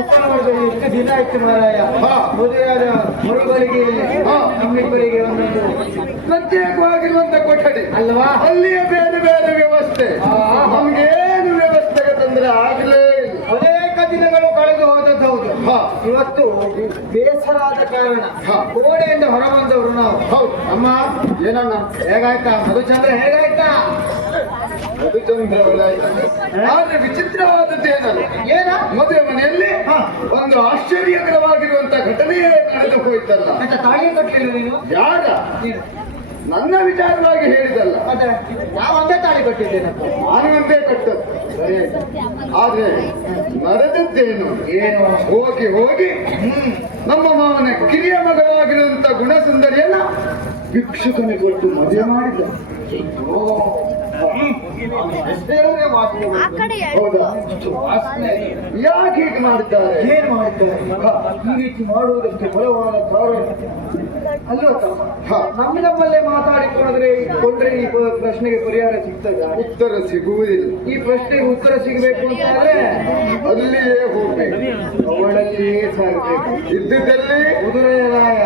ಮುಖಂಡ ಎಷ್ಟು ದಿನ ಆಯ್ತು ಮಾರಾಯ. ಮದುವೆಯಾದ ಮರುಗಳಿಗೆ ನಮ್ಮಿಬ್ಬರಿಗೆ ಒಂದೊಂದು ಪ್ರತ್ಯೇಕವಾಗಿರುವಂತ ಕೊಠಡಿ ಅಲ್ವಾ? ಅಲ್ಲಿಯ ಬೇರೆ ಬೇರೆ ವ್ಯವಸ್ಥೆ. ನಮ್ಗೇನು ವ್ಯವಸ್ಥೆಗೆ ತೊಂದರೆ ಆಗಲೇ ಇಲ್ಲ. ಅನೇಕ ದಿನಗಳು ಕಳೆದು ಹೋದದ್ದು ಹೌದು. ಇವತ್ತು ಬೇಸರಾದ ಕಾರಣ ಗೋಡೆಯಿಂದ ಹೊರಬಂದವರು ನಾವು. ಹೌದು ಅಮ್ಮ, ಏನಣ್ಣ ಹೇಗಾಯ್ತಾ ಮಧುಚಂದ್ರ? ಹೇಗಾಯ್ತಾ? ಮಧುಚಂದ್ರ ಆದ್ರೆ ವಿಚಿತ್ರವಾದದ್ದು ಏನಲ್ಲ, ಏನ ಮದುವೆ ಮನೆಯಲ್ಲಿ ಒಂದು ಆಶ್ಚರ್ಯಕರವಾಗಿರುವಂತ ಘಟನೆಯೇ ನಡೆದು ಹೋಯ್ತಲ್ಲ. ಮತ್ತೆ ತಾಳಿ ಕಟ್ಟಲಿಲ್ಲ ನೀನು? ಯಾರ? ನೀನು ನನ್ನ ವಿಚಾರವಾಗಿ ಹೇಳಿದಲ್ಲ. ಮತ್ತೆ ನಾವು ಒಂದೇ ತಾಳಿ ಕಟ್ಟಿದ್ದೇನಪ್ಪ. ನಾನು ಒಂದೇ ಕಟ್ಟದ್ದು ಸರಿ. ಆದ್ರೆ ನಡೆದದ್ದೇನು? ಏನು? ಹೋಗಿ ಹೋಗಿ ನಮ್ಮ ಮಾವನ ಕಿರಿಯ ಮಗಳಾಗಿರುವಂತ ಗುಣಸುಂದರಿಯನ್ನ ಭಿಕ್ಷುಕನೆ ಕೊಟ್ಟು ಮದುವೆ ಮಾಡಿದ. ಹೌದಾ? ಯಾಕೆ ಹೀಗೆ ಮಾಡಿದ್ದಾರೆ? ಏನ್ ಮಾಡಿದ್ದಾರೆ? ಈ ರೀತಿ ಮಾಡುವುದಕ್ಕೆ ಬಲವಾದ ಕಾರಣ ಅಲ್ವಾ ತಮ್ಮ? ನಮ್ಮಲ್ಲೇ ಮಾತಾಡಿಕೊಂಡ್ರೆ ಈ ಪ್ರಶ್ನೆಗೆ ಪರಿಹಾರ ಸಿಗ್ತದ? ಉತ್ತರ ಸಿಗುವುದಿಲ್ಲ. ಈ ಪ್ರಶ್ನೆಗೆ ಉತ್ತರ ಸಿಗಬೇಕು ಅಂತಂದ್ರೆ ಅಲ್ಲಿಯೇ ಹೋಗ್ಬೇಕು, ಅವಳಲ್ಲಿಯೇ ಸಾಗಬೇಕು. ಇದ್ದುದಲ್ಲಿ ಕುದುರೆರಾಯ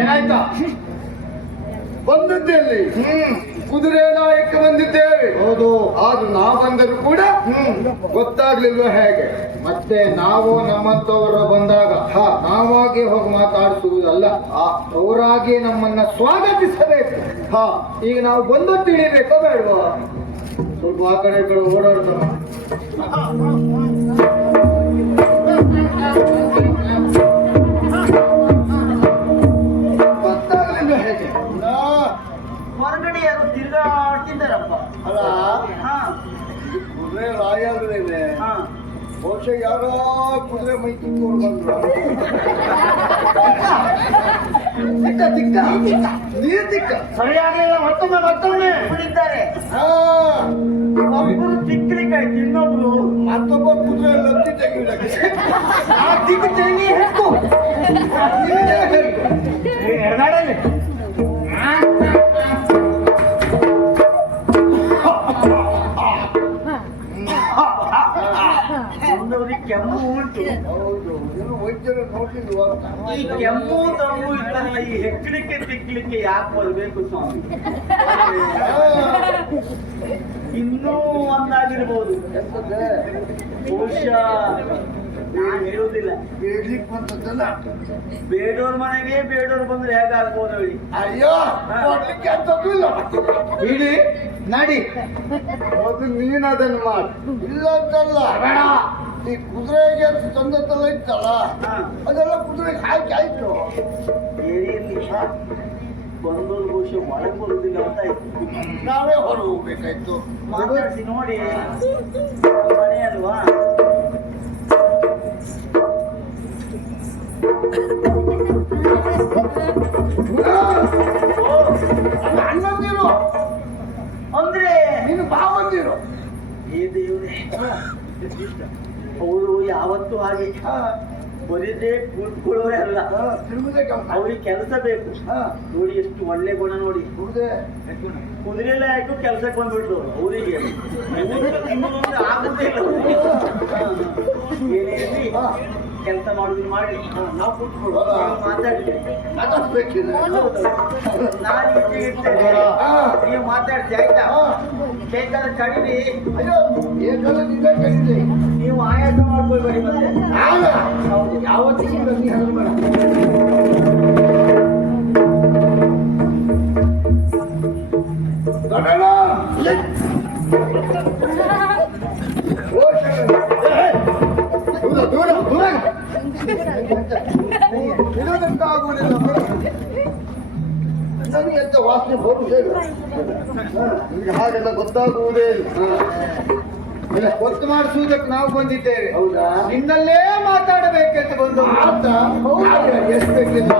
ಏನಾಯ್ತಾ? ಬಂದದ್ದಲ್ಲಿ ಕುದುರೆ ನಾಯಕ ಬಂದಿದ್ದೇವೆ. ಹೌದು. ಆದ್ರೂ ನಾವು ಬಂದರೂ ಕೂಡ ಗೊತ್ತಾಗ್ಲಿಲ್ವ ಹೇಗೆ? ಮತ್ತೆ ನಾವು ನಮ್ಮಂತವರು ಬಂದಾಗ ನಾವಾಗಿ ಹೋಗಿ ಮಾತಾಡಿಸುವುದಲ್ಲ, ಅವರಾಗಿ ನಮ್ಮನ್ನ ಸ್ವಾಗತಿಸಬೇಕು. ಈಗ ನಾವು ಬಂದು ತಿಳಿಬೇಕೋ ಬೇಡವಾ? ಸ್ವಲ್ಪ ಆ ಕಡೆ ಈ ಕಡೆ ಓಡಾಡ್ತಾರ. ಗೊತ್ತಾಗ್ಲಿಲ್ವ ಹೇಗೆ? ಹೊರಗಡೆ ಯಾರು ತಿರ್ಗಾಡ್ತಿದ್ದಾರಪ್ಪ. ಅಲ್ಲ, ಕುದುರೆ ರಾಯಾದ್ರೆ ಬಹುಶಃ ಯಾರೋ ಕುದುರೆ ಮೈ ಕಿತ್ಕೊಂಡು ಬಂದ್ರು. ದಿಕ್ಕ ನೀರ್ ದಿಕ್ಕ ಸರಿಯಾಗಲಿಲ್ಲ. ಮತ್ತೊಮ್ಮೆ ಬಿಡಿದ್ದಾರೆ. ಒಬ್ಬರು ತಿಕ್ಕಲಿಕ್ಕಾಯ್ತು, ಇನ್ನೊಬ್ರು ಮತ್ತೊಬ್ಬ ಕುದುರೆ ಲತ್ತಿ ತೆಗಿಲಿಕ್ಕೆ ಆ ದಿಕ್ಕು ತೆಗಿ ಹೆಚ್ಚು ಎಡಗಾಡಲ್ಲಿ ಕೆಮ್ಮು ಉಂಟು. ಹೌದು, ಇನ್ನು ವೈದ್ಯರು ನೋಡ್ಲಿಲ್ವಾ? ಈ ಕೆಮ್ಮು ತಮ್ಮು ಇತ್ತಲ್ಲ, ಈ ಹೆಕ್ಕಲಿಕ್ಕೆ ತಿಕ್ಕಲಿಕ್ಕೆ ಯಾಕೆ ಬರಬೇಕು ಸ್ವಾಮಿ? ಇನ್ನೂ ಒಂದಾಗಿರ್ಬೋದು. ಬಹುಶಃ ನಾನು ಹೇಳುವುದಿಲ್ಲ. ಬೇಡ್ಲಿಕ್ಕೆ ಬಂದದ್ದಲ್ಲ. ಬೇಡೋರ್ ಮನೆಗೆ ಬೇಡೋರು ಬಂದ್ರೆ ಹೇಗಾಗ್ಬೋದು ಹೇಳಿ? ಅಯ್ಯೋ, ನೋಡ್ಲಿಕ್ಕೆ ಅಂತದ್ದು ಇಲ್ಲ. ಇಡಿ ನಡಿ, ಅದು ನೀನ್ ಅದನ್ನ ಮಾಡಿ. ಇಲ್ಲ ಅಂತಲ್ಲ, ಬೇಡ. ಈ ಕುದುರೆಗೆ ಅಂತ ತಂದದ್ದೆಲ್ಲ ಇತ್ತಲ್ಲ, ಅದೆಲ್ಲ ಕುದುರೆಗೆ ಹಾಕಿ ಆಯ್ತು. ಬಂದೋರು ಬಹುಶಃ ಒಳಗೆ ಬರುವುದಿಲ್ಲ ಅಂತ ಆಯ್ತು. ನಾವೇ ಹೊರಗೆ ಹೋಗ್ಬೇಕಾಯ್ತು. ಮಾತಾಡಿಸಿ ನೋಡಿ, ಮನೆ ಅಲ್ವಾ? ಅಣ್ಣಂದಿರು ಅಂದ್ರೆ ನೀನು ಬಾವಂದಿರು. ಏ ದೇವ್ರೆ, ಅವರು ಯಾವತ್ತೂ ಹಾಗೆ ಬರೀದೇ ಕೂತ್ಕೊಳ್ಳೋರೇ ಅಲ್ಲ. ಅವ್ರಿಗೆ ಕೆಲಸ ಬೇಕು ನೋಡಿ. ಎಷ್ಟು ಒಳ್ಳೆ ಗುಣ ನೋಡಿ. ಕುದುರೆಲ್ಲ ಆಯ್ತು, ಕೆಲ್ಸಕ್ಕೆ ಬಂದ್ಬಿಟ್ರು ಅವರಿಗೆ. ಆಗುದೇ ಇಲ್ಲ. ಏನೇ ಇರ್ಲಿ, ಕೆಲಸ ಮಾಡುದು ಮಾಡಿ ನಾವು ಕೂತ್ಕೊಳ್ಳೋ ಮಾತಾಡಿದ್ವಿ. ಮಾತಾಡ್ಬೇಕಿಲ್ಲ. ನಾನು ಇರ್ತೇನೆ, ನೀವು ಮಾತಾಡ್ಸಿ ಆಯ್ತಾ? ಬೇಕಾದ್ರೆ ಕಡಿಮೆ. ಅಯ್ಯೋ, ಏಕಲ್ಲ ನೀವೇ ಕರೀರಿ. ನೀವು ಆಯಾಸ ಮಾಡ್ಕೊಳ್ಬೇಡಿ. ಮತ್ತೆ ಹೌದು, ಯಾವತ್ತಿಗೂ ಬನ್ನಿ ಹಲ್ಬೇಡ. ದೂರ ದೂರ ದೂರ ಇರೋದಕ್ಕಾಗುವುದಿಲ್ಲ. ನನಗೆ ಎಂತ ವಾಸನೆ ಬರುವುದೇ ಇಲ್ಲ. ನಿಮಗೆ ಹಾಗೆಲ್ಲ ಗೊತ್ತಾಗುವುದೇ ಇಲ್ಲ. ಗೊತ್ತು ಮಾಡಿಸುವುದಕ್ಕೆ ನಾವು ಬಂದಿದ್ದೇವೆ. ಹೌದಾ? ನಿನ್ನಲ್ಲೇ ಮಾತಾಡಬೇಕೆಂತ ಬಂದು ಮಾತಾ? ಹೌದಾ? ಎಷ್ಟು ಬೇಕಿಲ್ಲ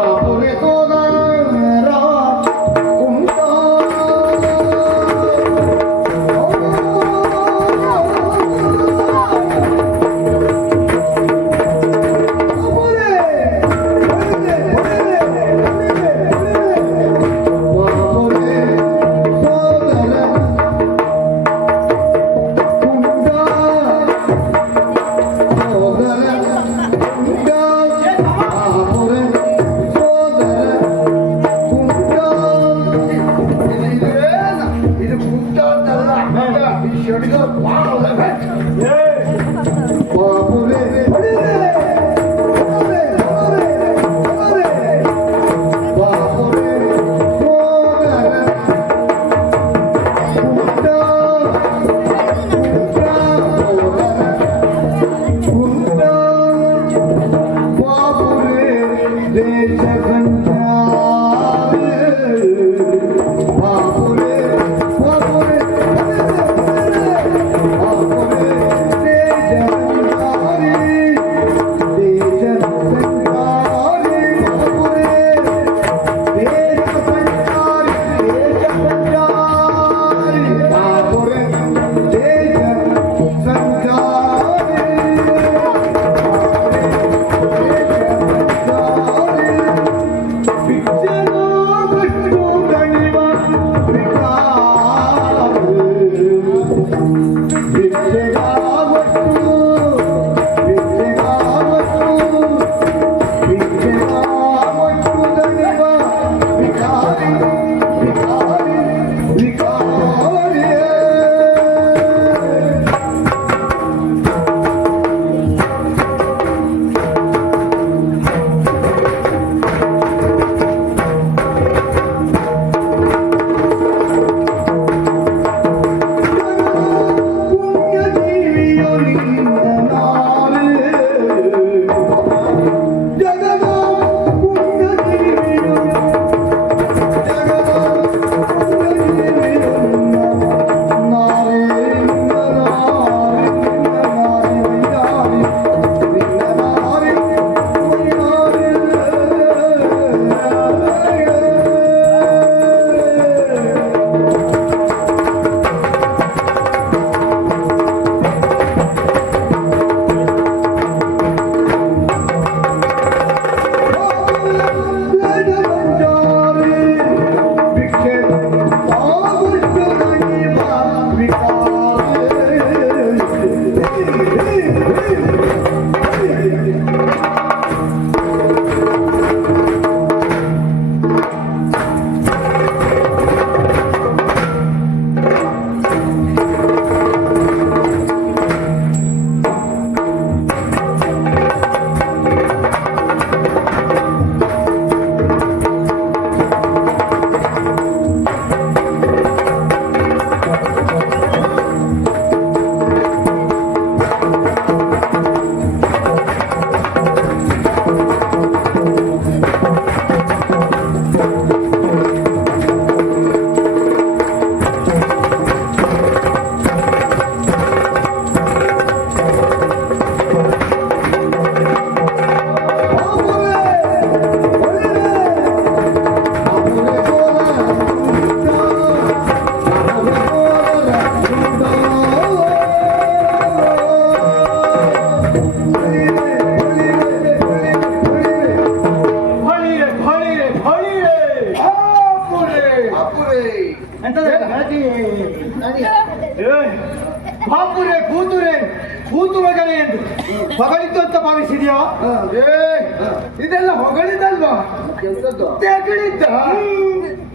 ಇದು ಕುಂಟ ಅಂತಲ್ಲ ಈ ಶೆಡ್ಗ ಬಾಪುರೆ ಕೂತುರೆ ಕೂತುರಗಳೇ ಎಂದು ಹೊಗಳಿದ್ದು ಅಂತ ಭಾವಿಸಿದ್ಯಾ? ಇದೆಲ್ಲ ಹೊಗಳಿದಲ್ವಾ? ಎಂತದ್ದು? ತೆಗಳಿದ್ದ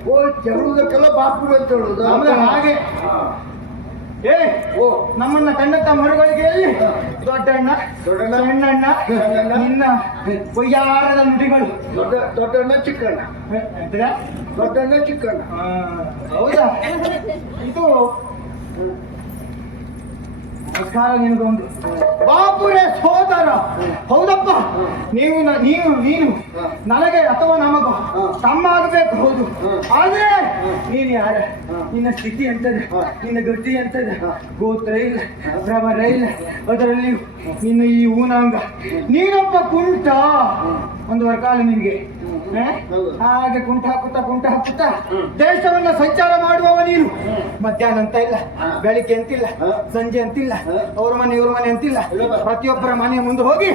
ಓ ಕೆಡುವುದಕ್ಕೆಲ್ಲ ಬಾಪು ಅಂತ ಹೇಳುದು ಆಮೇಲೆ ಹಾಗೆ ಏ ಓ ನಮ್ಮನ್ನ ಕಂಡಂತ ಮರುಗಳಿಗೆ ಎಲ್ಲಿ ದೊಡ್ಡಣ್ಣ ದೊಡ್ಡಣ್ಣ, ಸಣ್ಣಣ್ಣ ನಿನ್ನ ಕೊಯ್ಯಾರದ ನುಡಿಗಳು ದೊಡ್ಡಣ್ಣ ಚಿಕ್ಕಣ್ಣ ಎಂತದ? ದೊಡ್ಡಣ್ಣ ಚಿಕ್ಕಣ್ಣ ಹೌದಾ? ಇದು ನಮಸ್ಕಾರ ನಿನಗೊಂದು ಬಾಪುರೆ ಸೋದರ. ಹೌದಪ್ಪ, ನೀನು ಹಾ. ನನಗೆ ಅಥವಾ ನಮಗೂ ಹಾ. ತಮ್ಮ ಆಗಬೇಕು ಹೌದು. ಹಾ. ಆದ್ರೆ ನೀನು ಯಾರ? ಹಾ. ನಿನ್ನ ಸ್ಥಿತಿ ಎಂತದೆ? ಹಾ. ನಿನ್ನ ಗತಿ ಎಂತದೆ? ಹಾ. ಗೋತ್ರ ಇಲ್ಲ, ಭ್ರಮರ ಇಲ್ಲ, ಅದರಲ್ಲಿ ನಿನ್ನ ಈ ಊನಾಂಗ, ನೀನೊಬ್ಬ ಕುಂಟ. ಒಂದು ಕಾಲ ನಿನ್ಗೆ ಹೌದು. ಹಾಗೆ ಕುಂಟ ಹಾಕುತ್ತಾ ದೇಶವನ್ನ ಸಂಚಾರ ಮಾಡುವವ ನೀನು. ಮಧ್ಯಾಹ್ನ ಅಂತ ಇಲ್ಲ, ಬೆಳಿಗ್ಗೆ ಅಂತಿಲ್ಲ, ಸಂಜೆ ಅಂತಿಲ್ಲ, ಅವ್ರ ಮನೆ ಇವ್ರ ಮನೆ ಅಂತಿಲ್ಲ, ಪ್ರತಿಯೊಬ್ಬರ ಮನೆ ಮುಂದೆ ಹೋಗಿ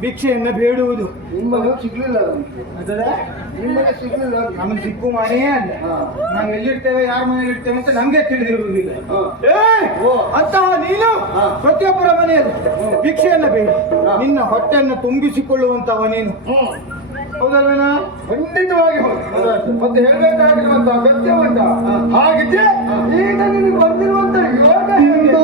ಭಿಕ್ಷೆಯನ್ನ ಬೇಡುವುದು. ನಿಮಗೆ ಸಿಗ್ಲಿಲ್ಲ ಅದಲ್ಲ ನಿಮಗೆ ಸಿಗ್ಲಿಲ್ಲ ನಮಗೆ ಸಿಕ್ಕು ಮಾಡೇ ಅಲ್ಲ. ನಾವು ಎಲ್ಲಿರ್ತೇವೆ, ಯಾರ ಮನೇಲಿ ಇರ್ತೇವೆ ಅಂತ ನಮ್ಗೆ ತಿಳಿದಿರುವುದಿಲ್ಲ. ಅಂತಹ ನೀನು ಪ್ರತಿಯೊಬ್ಬರ ಮನೆಯಲ್ಲಿ ಭಿಕ್ಷೆಯನ್ನ ಬೇಡಿ ನಿನ್ನ ಹೊಟ್ಟೆಯನ್ನು ತುಂಬಿಸಿಕೊಳ್ಳುವಂತವ ನೀನು. ಹೌದಲ್ವೇನಾ? ಖಂಡಿತವಾಗಿ ಹೌದು. ಮತ್ತೆ ಹೇಳ್ಬೇಕಾಗಿರುವಂತ ಅಗತ್ಯ ಉಂಟ. ಹಾಗಿದ್ರೆ ಈಗ ನಿನಗೆ ಬಂದಿರುವಂತ ಯೋಗ ಹೇಗೆ?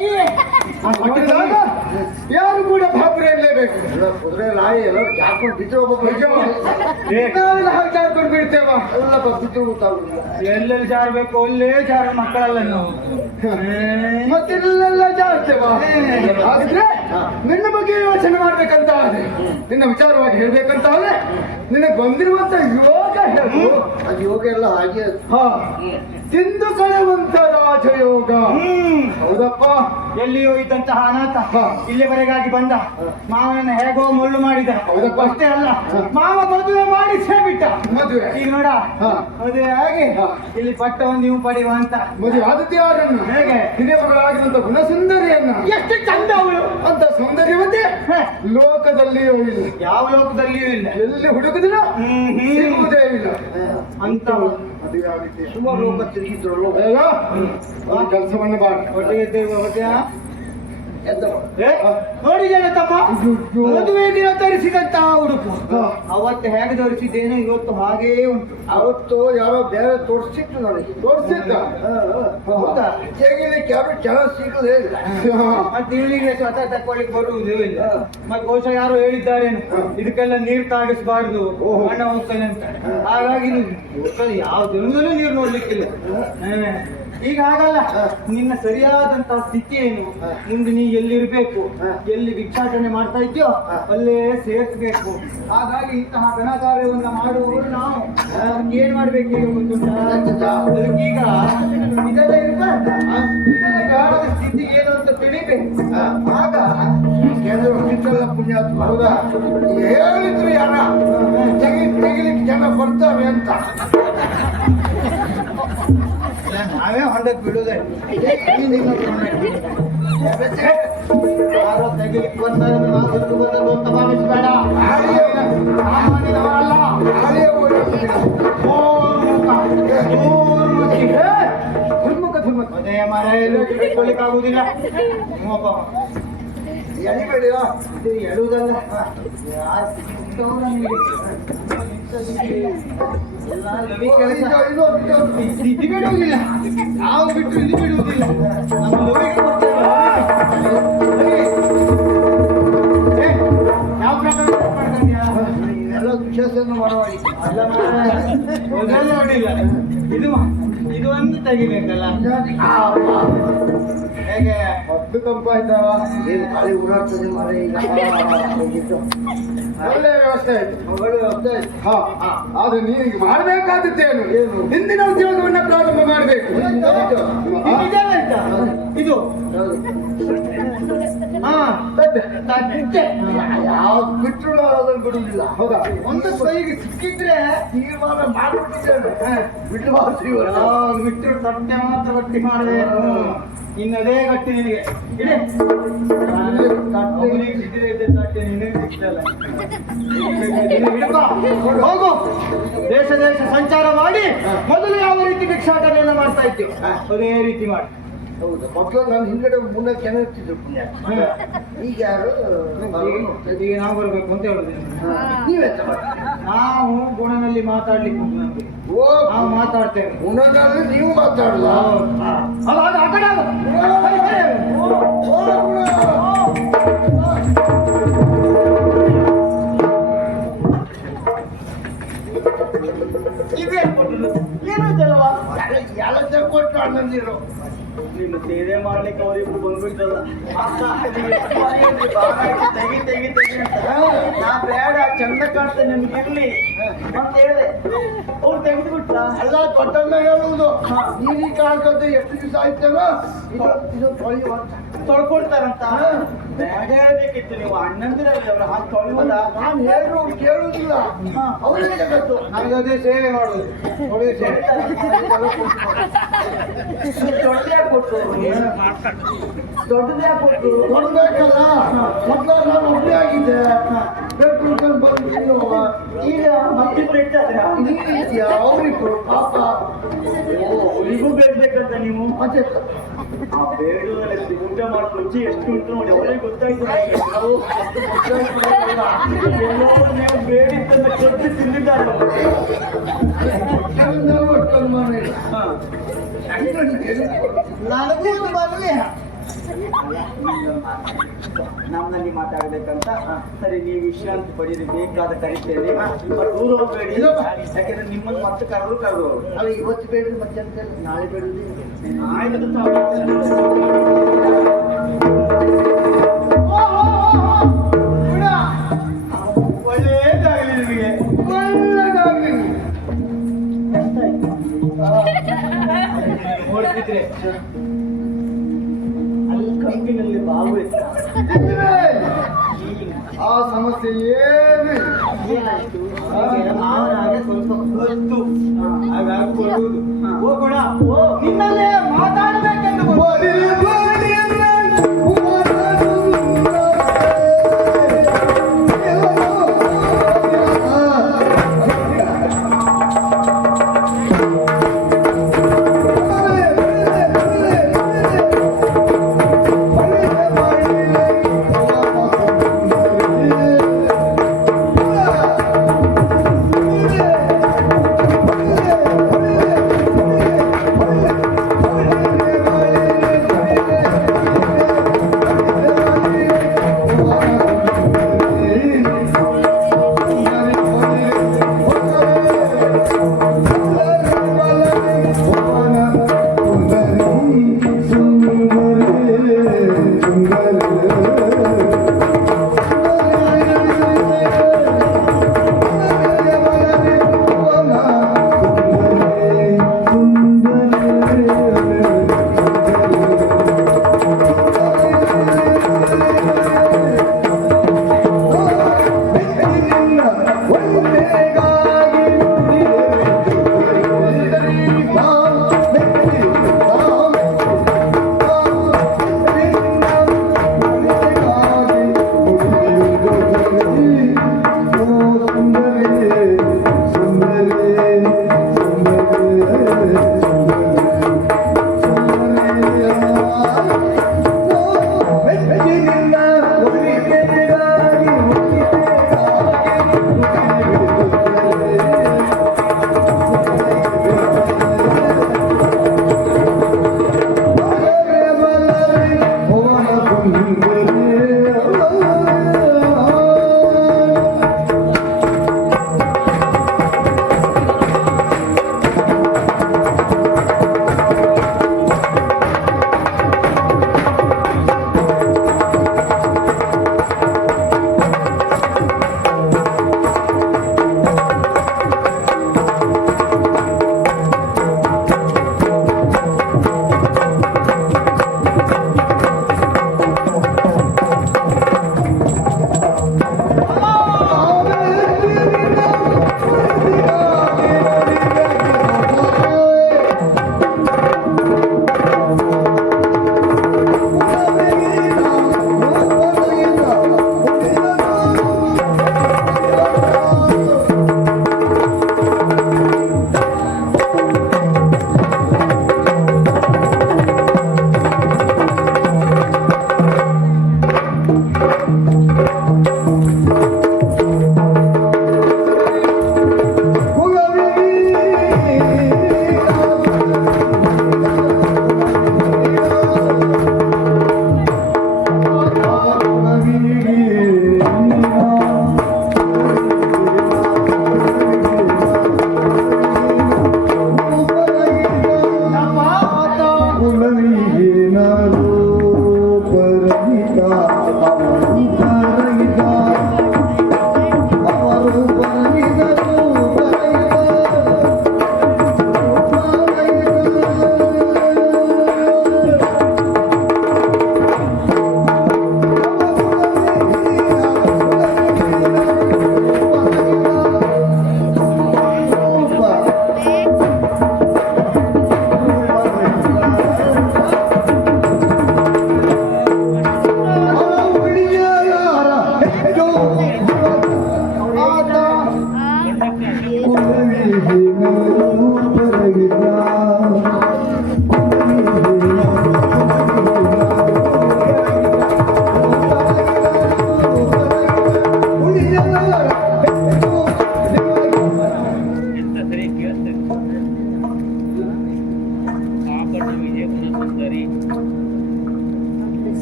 ಮಾಡಿದಾಗ ಯಾರು ಕೂಡ ಭಾಪುರ ಇರಲೇಬೇಕು. ಕುದುರೆ ನಾಯಿ ಎಲ್ಲ ಜಾಕೊಂಡು ಬಿದ್ದು ನಾವೆಲ್ಲ ಹಾಗೆ ಜಾರ್ಕೊಂಡು ಬೀಳ್ತೇವ. ಎಲ್ಲ ಬಿದ್ದು ಗೊತ್ತಾಗುದಿಲ್ಲ. ಎಲ್ಲೆಲ್ಲಿ ಜಾರಬೇಕು ಅಲ್ಲೇ ಜಾರ ಮಕ್ಕಳಲ್ಲ ನಾವು. ಮತ್ತೆಲ್ಲೆಲ್ಲ ಜಾರ್ತೇವ. ಹಾಗಿದ್ರೆ ನಿನ್ನ ಬಗ್ಗೆ ಯೋಚನೆ ಮಾಡ್ಬೇಕಂತ ಆದ್ರೆ, ನಿನ್ನ ವಿಚಾರವಾಗಿ ಹೇಳ್ಬೇಕಂತ ಆದ್ರೆ ನಿನಗೆ ಬಂದಿರುವಂತ ಯೋಗ ಹೇಳು. ಅದು ಯೋಗ ಎಲ್ಲ ಹಾಗೆ. ಹಾ, ತಿಂದು ಕಳೆಯುವಂತ ರಾಜಯೋಗ. ಹೌದಪ್ಪ. ಎಲ್ಲಿಯೋ ಇದ್ದಂತಹ ಅನಾಥ ಹಾ. ಇಲ್ಲಿವರೆಗಾಗಿ ಬಂದ ಮಾವನನ್ನ ಹೇಗೋ ಮುಳ್ಳು ಮಾಡಿದ. ಹೌದಪ್ಪ. ಅಷ್ಟೇ ಅಲ್ಲ, ಮಾವ ಮದುವೆ ಮಾಡಿಸೇ ಬಿಟ್ಟ. ಮದುವೆ ಈಗ ನೋಡ ಹಾ. ಮದುವೆ ಆಗಿ ಹಾ. ಇಲ್ಲಿ ಪಟ್ಟವನ್ನು ನೀವು ಪಡೆಯುವ ಅಂತ. ಮದುವೆ ಆದದ್ದು ಯಾರನ್ನು? ಹೇಗೆ? ಹಿರಿಯಮಗಳಾಗಿರುವಂತ ಗುಣಸುಂದರಿಯನ್ನ. ಎಷ್ಟು ಚಂದ ಅವಳು. ಅಂತ ಸೌಂದರ್ಯವತೆ ಹ. ಲೋಕದಲ್ಲಿಯೂ ಇಲ್ಲ. ಯಾವ ಲೋಕದಲ್ಲಿಯೂ ಇಲ್ಲ. ಎಲ್ಲಿ ಹುಡುಕಿದ್ರ ಸಿಗುವುದೇ ಇಲ್ಲ. ಅಂತ ಮದುವೆ ಆಗಿದ್ದೆ. ಸುಮಾರು ಲೋಕ ತಿರುಗಿದ್ರು. ಈಗ ಒಂದು ಕೆಲಸವನ್ನು ಮಾಡಿ. ಒಟ್ಟಿಗೆ ಹೊಟ್ಟೆಯ ಎಂತ ನೋಡಿದ್ದೇನೆ ತಮ್ಮ, ಅಯ್ಯೋ. ಮದುವೆ ದಿನ ಧರಿಸಿದಂತಹ ಉಡುಪು ಹಾ. ಅವತ್ತು ಹೇಗೆ ಧರಿಸಿದ್ದೇನೆ ಇವತ್ತು ಹಾಗೇ ಉಂಟು. ಅವತ್ತು ಯಾರೋ ಬೇರೆ ತೋರಿಸಿತ್ತು ನನಗೆ. ತೋರಿಸಿದ್ದ. ಹೌದಾ? ತೆಗಿಲಿಕ್ಕೆ ಯಾರು ಚೆನ್ನಾಗಿ ಸಿಗಲೇ ಇಲ್ಲ. ಮತ್ತೆ ಇವಳಿಗೆ ಸ್ವತಃ ತಕೊಳ್ಳಿಕ್ಕೆ ಬರುವುದೇ ಇಲ್ಲ. ಮತ್ತೆ ಬಹುಶಃ ಯಾರು ಹೇಳಿದ್ದಾರೇನು ಇದಕ್ಕೆಲ್ಲ ನೀರು ತಾಗಿಸಬಾರ್ದು, ಹಣ ಹೋಗ್ತಾನೆ ಅಂತ. ಹಾಗಾಗಿ ಯಾವ ಜನ್ಮದಲ್ಲೂ ನೀರು ನೋಡ್ಲಿಕ್ಕಿಲ್ಲ. ಈಗ ಹಾಗಲ್ಲ, ನಿನ್ನ ಸರಿಯಾದಂತಹ ಸ್ಥಿತಿ ಏನು, ಮುಂದೆ ನೀ ಎಲ್ಲಿರ್ಬೇಕು, ಎಲ್ಲಿ ಭಿಕ್ಷಾಟನೆ ಮಾಡ್ತಾ ಇದ್ಯೋ ಅಲ್ಲೇ ಸೇರ್ಸ್ಬೇಕು. ಹಾಗಾಗಿ ಇಂತಹ ಘನ ಕಾರ್ಯವನ್ನ ಮಾಡುವವರು ನಾವು ಏನ್ ಮಾಡ್ಬೇಕು ಈಗ ಗೊತ್ತುಂಟಾ? ಅದಕ್ಕೀಗ ಇದೆಲ್ಲ ಇರ್ಬಾರ್ದ? ಇದೆಲ್ಲ ಗಾಢದ ಸ್ಥಿತಿ ಏನು ಅಂತ ತಿಳಿಬೇಕು. ಆಗ ಕೆಲವರು ಕಿತ್ತಲ್ಲ ಪುಣ್ಯಾತ್ಮ. ಹೌದಾ? ಹೇಳಿದ್ರು ಯಾರ ತೆಗಿಲಿಕ್ಕೆ ಜನ ಬರ್ತಾವೆ ಅಂತ. ನಾವೇ ಹೊಂಡಕ್ಕೆ ಬಿಡುವುದೇ. ಯಾರೋ ತೆಗಿಲಿಕ್ಕೆ ಬಂದಾಗ ನಾವು ಬಿಟ್ಟು ಬಂದದ್ದು ಅಂತ ಭಾವಿಸಬೇಡ. ಸಾಮಾನ್ಯದವರಲ್ಲ. ಅದೇ ಮರ ಎಲ್ಲೂ ಬಿಟ್ಕೊಳ್ಳಿಕ್ಕಾಗುವುದಿಲ್ಲ. ಎಳಿಬೇಡಿಯ. ಇದು ಎಳುವುದಲ್ಲ, ಇದು ಬಿಡುವುದಿಲ್ಲ. ನಾವು ಬಿಟ್ಟು ಇದು ಬಿಡುವುದಿಲ್ಲ. ನಮ್ಮ ಲವಿಗೆ ಯಾವ ಪ್ರಕಾರ ಮಾಡ್ಕೊಂಡ್ಯಾ? ಎಲ್ಲ ವಿಶೇಷವನ್ನು ಮಾಡುವಾಗಿ. ಅಲ್ಲ ಮೊದಲು ನೋಡಿಲ್ಲ. ಇದು ಒಂದು ತೆಗಿಬೇಕಲ್ಲ. ಹೇಗೆ ಹತ್ತು ಕಂಪಾಯ್ತಾ? ಏನು ಗಾಳಿ ಓಡಾಡ್ತದೆ ಮರ ಈಗ. ಒಳ್ಳೆ ವ್ಯವಸ್ಥೆ ಆಯ್ತು. ಒಳ್ಳೆ ವ್ಯವಸ್ಥೆ ಆಯ್ತು. ಹಾ, ಆದ್ರೆ ನೀನು ಮಾಡಬೇಕಾದದ್ದೇನು? ಹಿಂದಿನ ಉದ್ಯೋಗವನ್ನ ಪ್ರಾರಂಭ ಮಾಡಬೇಕು. ಇದೆಲ್ಲ ಆಯ್ತಾ? ಇದು ಹಾ ತಟ್ಟೆ ಯಾವ್ದು ಬಿಟ್ಟರು ಅದನ್ನು ಬಿಡುವುದಿಲ್ಲ. ಹೌದಾ? ಒಂದು ಕೈಗೆ ಸಿಕ್ಕಿದ್ರೆ ತೀರ್ಮಾನ ಮಾಡಿಬಿಟ್ಟಿದ್ದೇನೆ. ಬಿಡಬಾರ್ದು ಇವತ್ತು. ಬಿಟ್ಟರು ತಟ್ಟೆ ಮಾತ್ರ ಗಟ್ಟಿ ಮಾಡಬೇಕು. ಇನ್ನದೇ ಗಟ್ಟಿ ನಿನಗೆ ಇದೆ. ಅವನಿಗೆ ಸಿಕ್ಕಿದೆ ತಟ್ಟೆ ನಿನಗೆ ಸಿಕ್ತಲ್ಲ. ಹೋಗು, ದೇಶ ಸಂಚಾರ ಮಾಡಿ ಮೊದಲು ಯಾವ ರೀತಿ ಭಿಕ್ಷಾಟನೆಯನ್ನ ಮಾಡ್ತಾ ಇದ್ದೀವಿ ಅದೇ ರೀತಿ ಮಾಡಿ. ಹೌದು, ಮೊದಲು ನಾನು ಹಿಂಗಡೆ ಮುನ್ನ ಕೆಣಕ್ತಿದ್ರು ಪುಣ್ಯ. ಈಗ ಯಾರು ಈಗ ನಾವು ಬರ್ಬೇಕು ಅಂತ ಹೇಳುದು. ನೀವೆಂತ ಮಾಡಿ? ನಾವು ಗುಣನಲ್ಲಿ ಮಾತಾಡ್ಲಿಕ್ಕೆ ಉಂಟು ನಮ್ಗೆ. ಓ, ನಾವು ಮಾತಾಡ್ತೇವೆ. ಗುಣದಲ್ಲಿ ನೀವು ಮಾತಾಡಲ್ಲ. ಅಲ್ಲ ಅದು ಆ ಕಡೆ ಅಲ್ಲ. ಏನಂತಲ್ವಾ ಎಲ್ಲ ಕೊಟ್ಟು ಅಣ್ಣಂದಿರು. ನಿನ್ನ ಸೇವೆ ಮಾಡ್ಲಿಕ್ಕೆ ಅವರಿಬ್ರು ಬಂದ್ಬಿಟ್ಟಲ್ಲ. ನಾ ಬೇಡ, ಚಂದ ಕಾಣ್ತದೆ ನಿಮ್ಗೆ ಇರ್ಲಿ ಅಂತ ಹೇಳಿದೆ. ಅವ್ರು ತೆಗೆದು ಬಿಟ್ಟ. ಅಲ್ಲ, ದೊಡ್ಡಣ್ಣ ಹೇಳುವುದು ನೀರಿ ಕಾಣ್ತದೆ. ಎಷ್ಟು ದಿವಸ ಆಯ್ತಲ್ಲ ಇದು ತೊಳೆಯುವಂತ. ತೊಳ್ಕೊಳ್ತಾರಂತ. ಬೇಡ ಹೇಳ್ಬೇಕಿತ್ತು ನೀವು, ಅಣ್ಣಂದಿರಲ್ಲ ಅವ್ರು ಹಾಕಿ ತೊಳೆಯುವುದ. ನಾನು ಹೇಳಿದ್ರು ಅವ್ರು ಕೇಳುವುದಿಲ್ಲ. ಅವರಿಗೆ ಗೊತ್ತು. ನಮ್ಗೆ ಅದೇ ಸೇವೆ ಮಾಡುದು. ಒಳ್ಳೆ ಸೇವೆ. ದೊಡ್ಡದೇ ಕೊಟ್ಟು ದೊಡ್ಡದೇ ಕೊಟ್ಟು ಕೊಡ್ಬೇಕಲ್ಲ. ಮೊದಲ ನಾನು ಒಬ್ಬನೇ ಆಗಿದ್ದೆ. ಬೆಳ್ಕೊಂಡು ಬಂದು ಈಗ ಮತ್ತಿಬ್ರು ಇಟ್ಟಾದ್ರ ಅವರಿಬ್ರು ಪಾಪ. ಅವರಿಗೂ ಬೇಡ್ಬೇಕಂತ ನೀವು. ಮತ್ತೆ ಆ ಬೇಡುವಲ್ಲಿ ಊಟ ಮಾಡೋ ರುಚಿ ಎಷ್ಟು ಉಂಟು ನೋಡಿ ಅವರಿಗೆ ಗೊತ್ತಾಯ್ತು. ಎಲ್ಲರೂ ನೀವು ಬೇಡಿದ್ದನ್ನ ಕೊಟ್ಟು ತಿಂದಿದ್ದಾರೆ. ಒಟ್ಟೊಂದು ಮನೆ. ನನಗೂ ಒಂದು ಮದುವೆ ನಮ್ಮಲ್ಲಿ ಮಾತಾಡ್ಬೇಕಂತ ಸರಿ ನೀವು ವಿಶ್ರಾಂತಿ ಪಡೀರಿ ಬೇಕಾದ ಕರಿತೇನೆ ದೂರ ಹೋಗ್ಬೇಡಿ ಯಾಕಂದ್ರೆ ನಿಮ್ಮನ್ನು ಮತ್ತೆ ಕರೆದ್ರು ಅಲ್ಲ ಇವತ್ತು ಬೇಡ್ರಿ ಮತ್ತೆ ಅಂತ ನಾಳೆ ಬೇಡುದು ಒಳ್ಳೇದಾಗಲಿ ನಿಮಗೆ ಒಳ್ಳೆದಾಗ್ಲಿ. ನೋಡ್ತಿದ್ರೆ ಅಲ್ಲಿ ಕಂಪಿನಲ್ಲಿ ಭಾಗವಹಿಸ ಇದ್ರೆ ಆ ಸಮಸ್ಯೆ ಏನು ಏನಾಯ್ತು ಮಾವನಾಗೆ ಸ್ವಲ್ಪ ಹೊತ್ತು ಹಾಗಾಗಿ ಕೊಡುವುದು ಹೋಗೋಣ ನಿನ್ನಲ್ಲೇ ಮಾತಾಡಬೇಕೆಂದು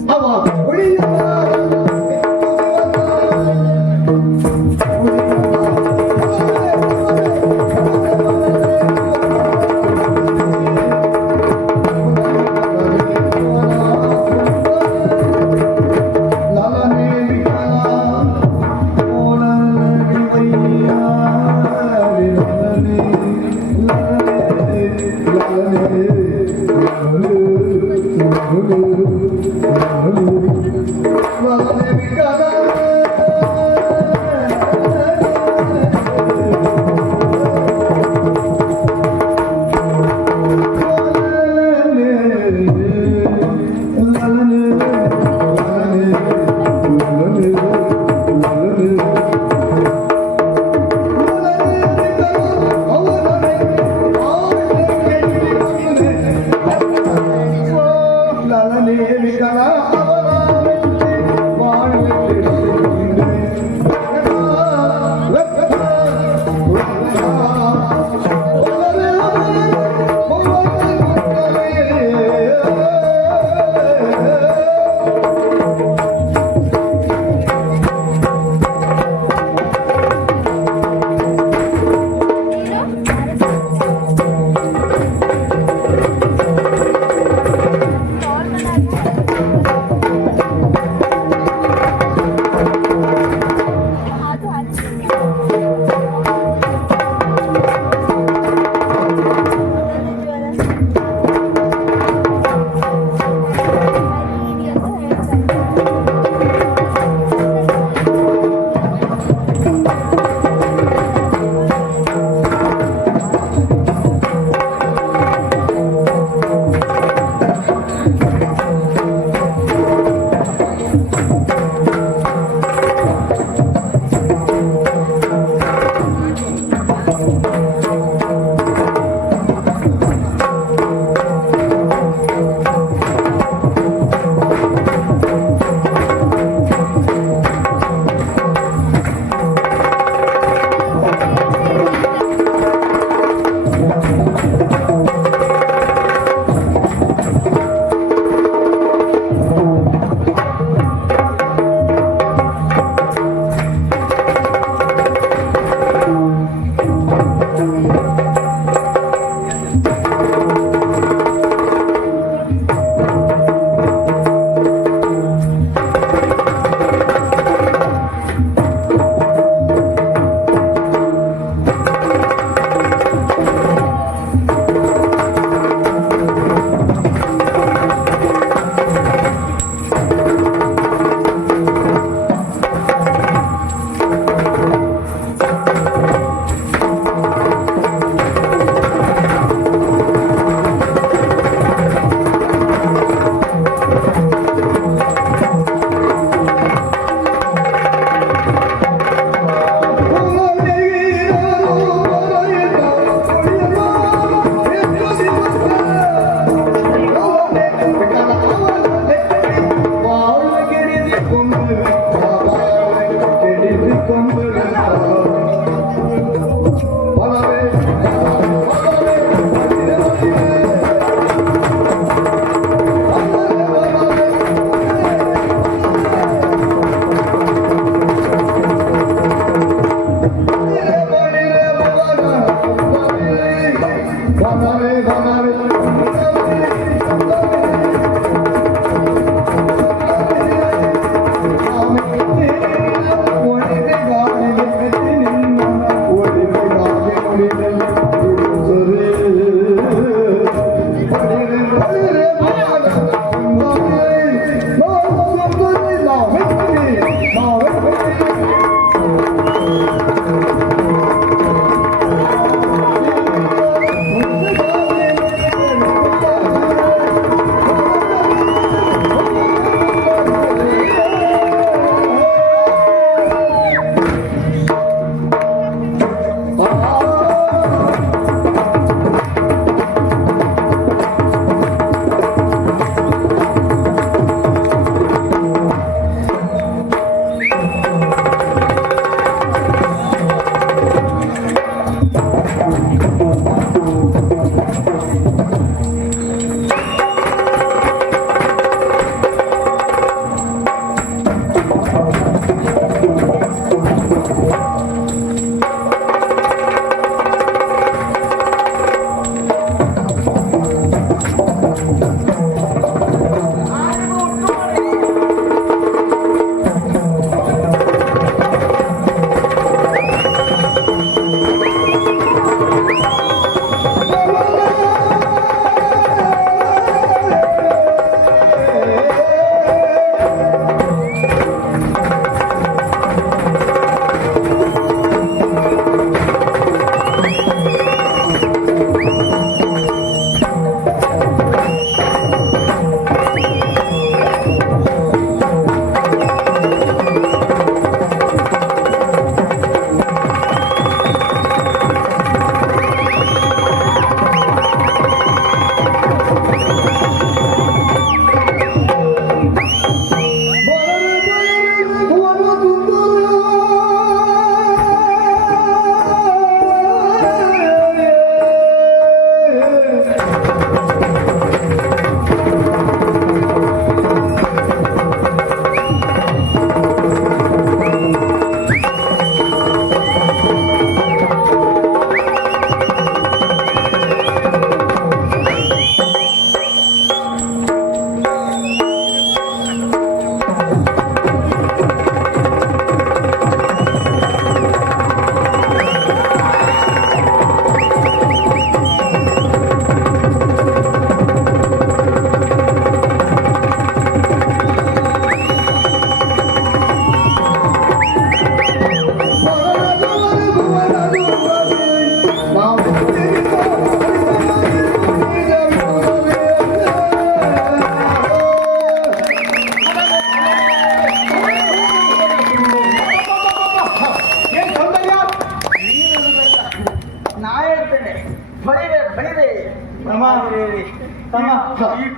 ಅವ ಉಳಿಯುವ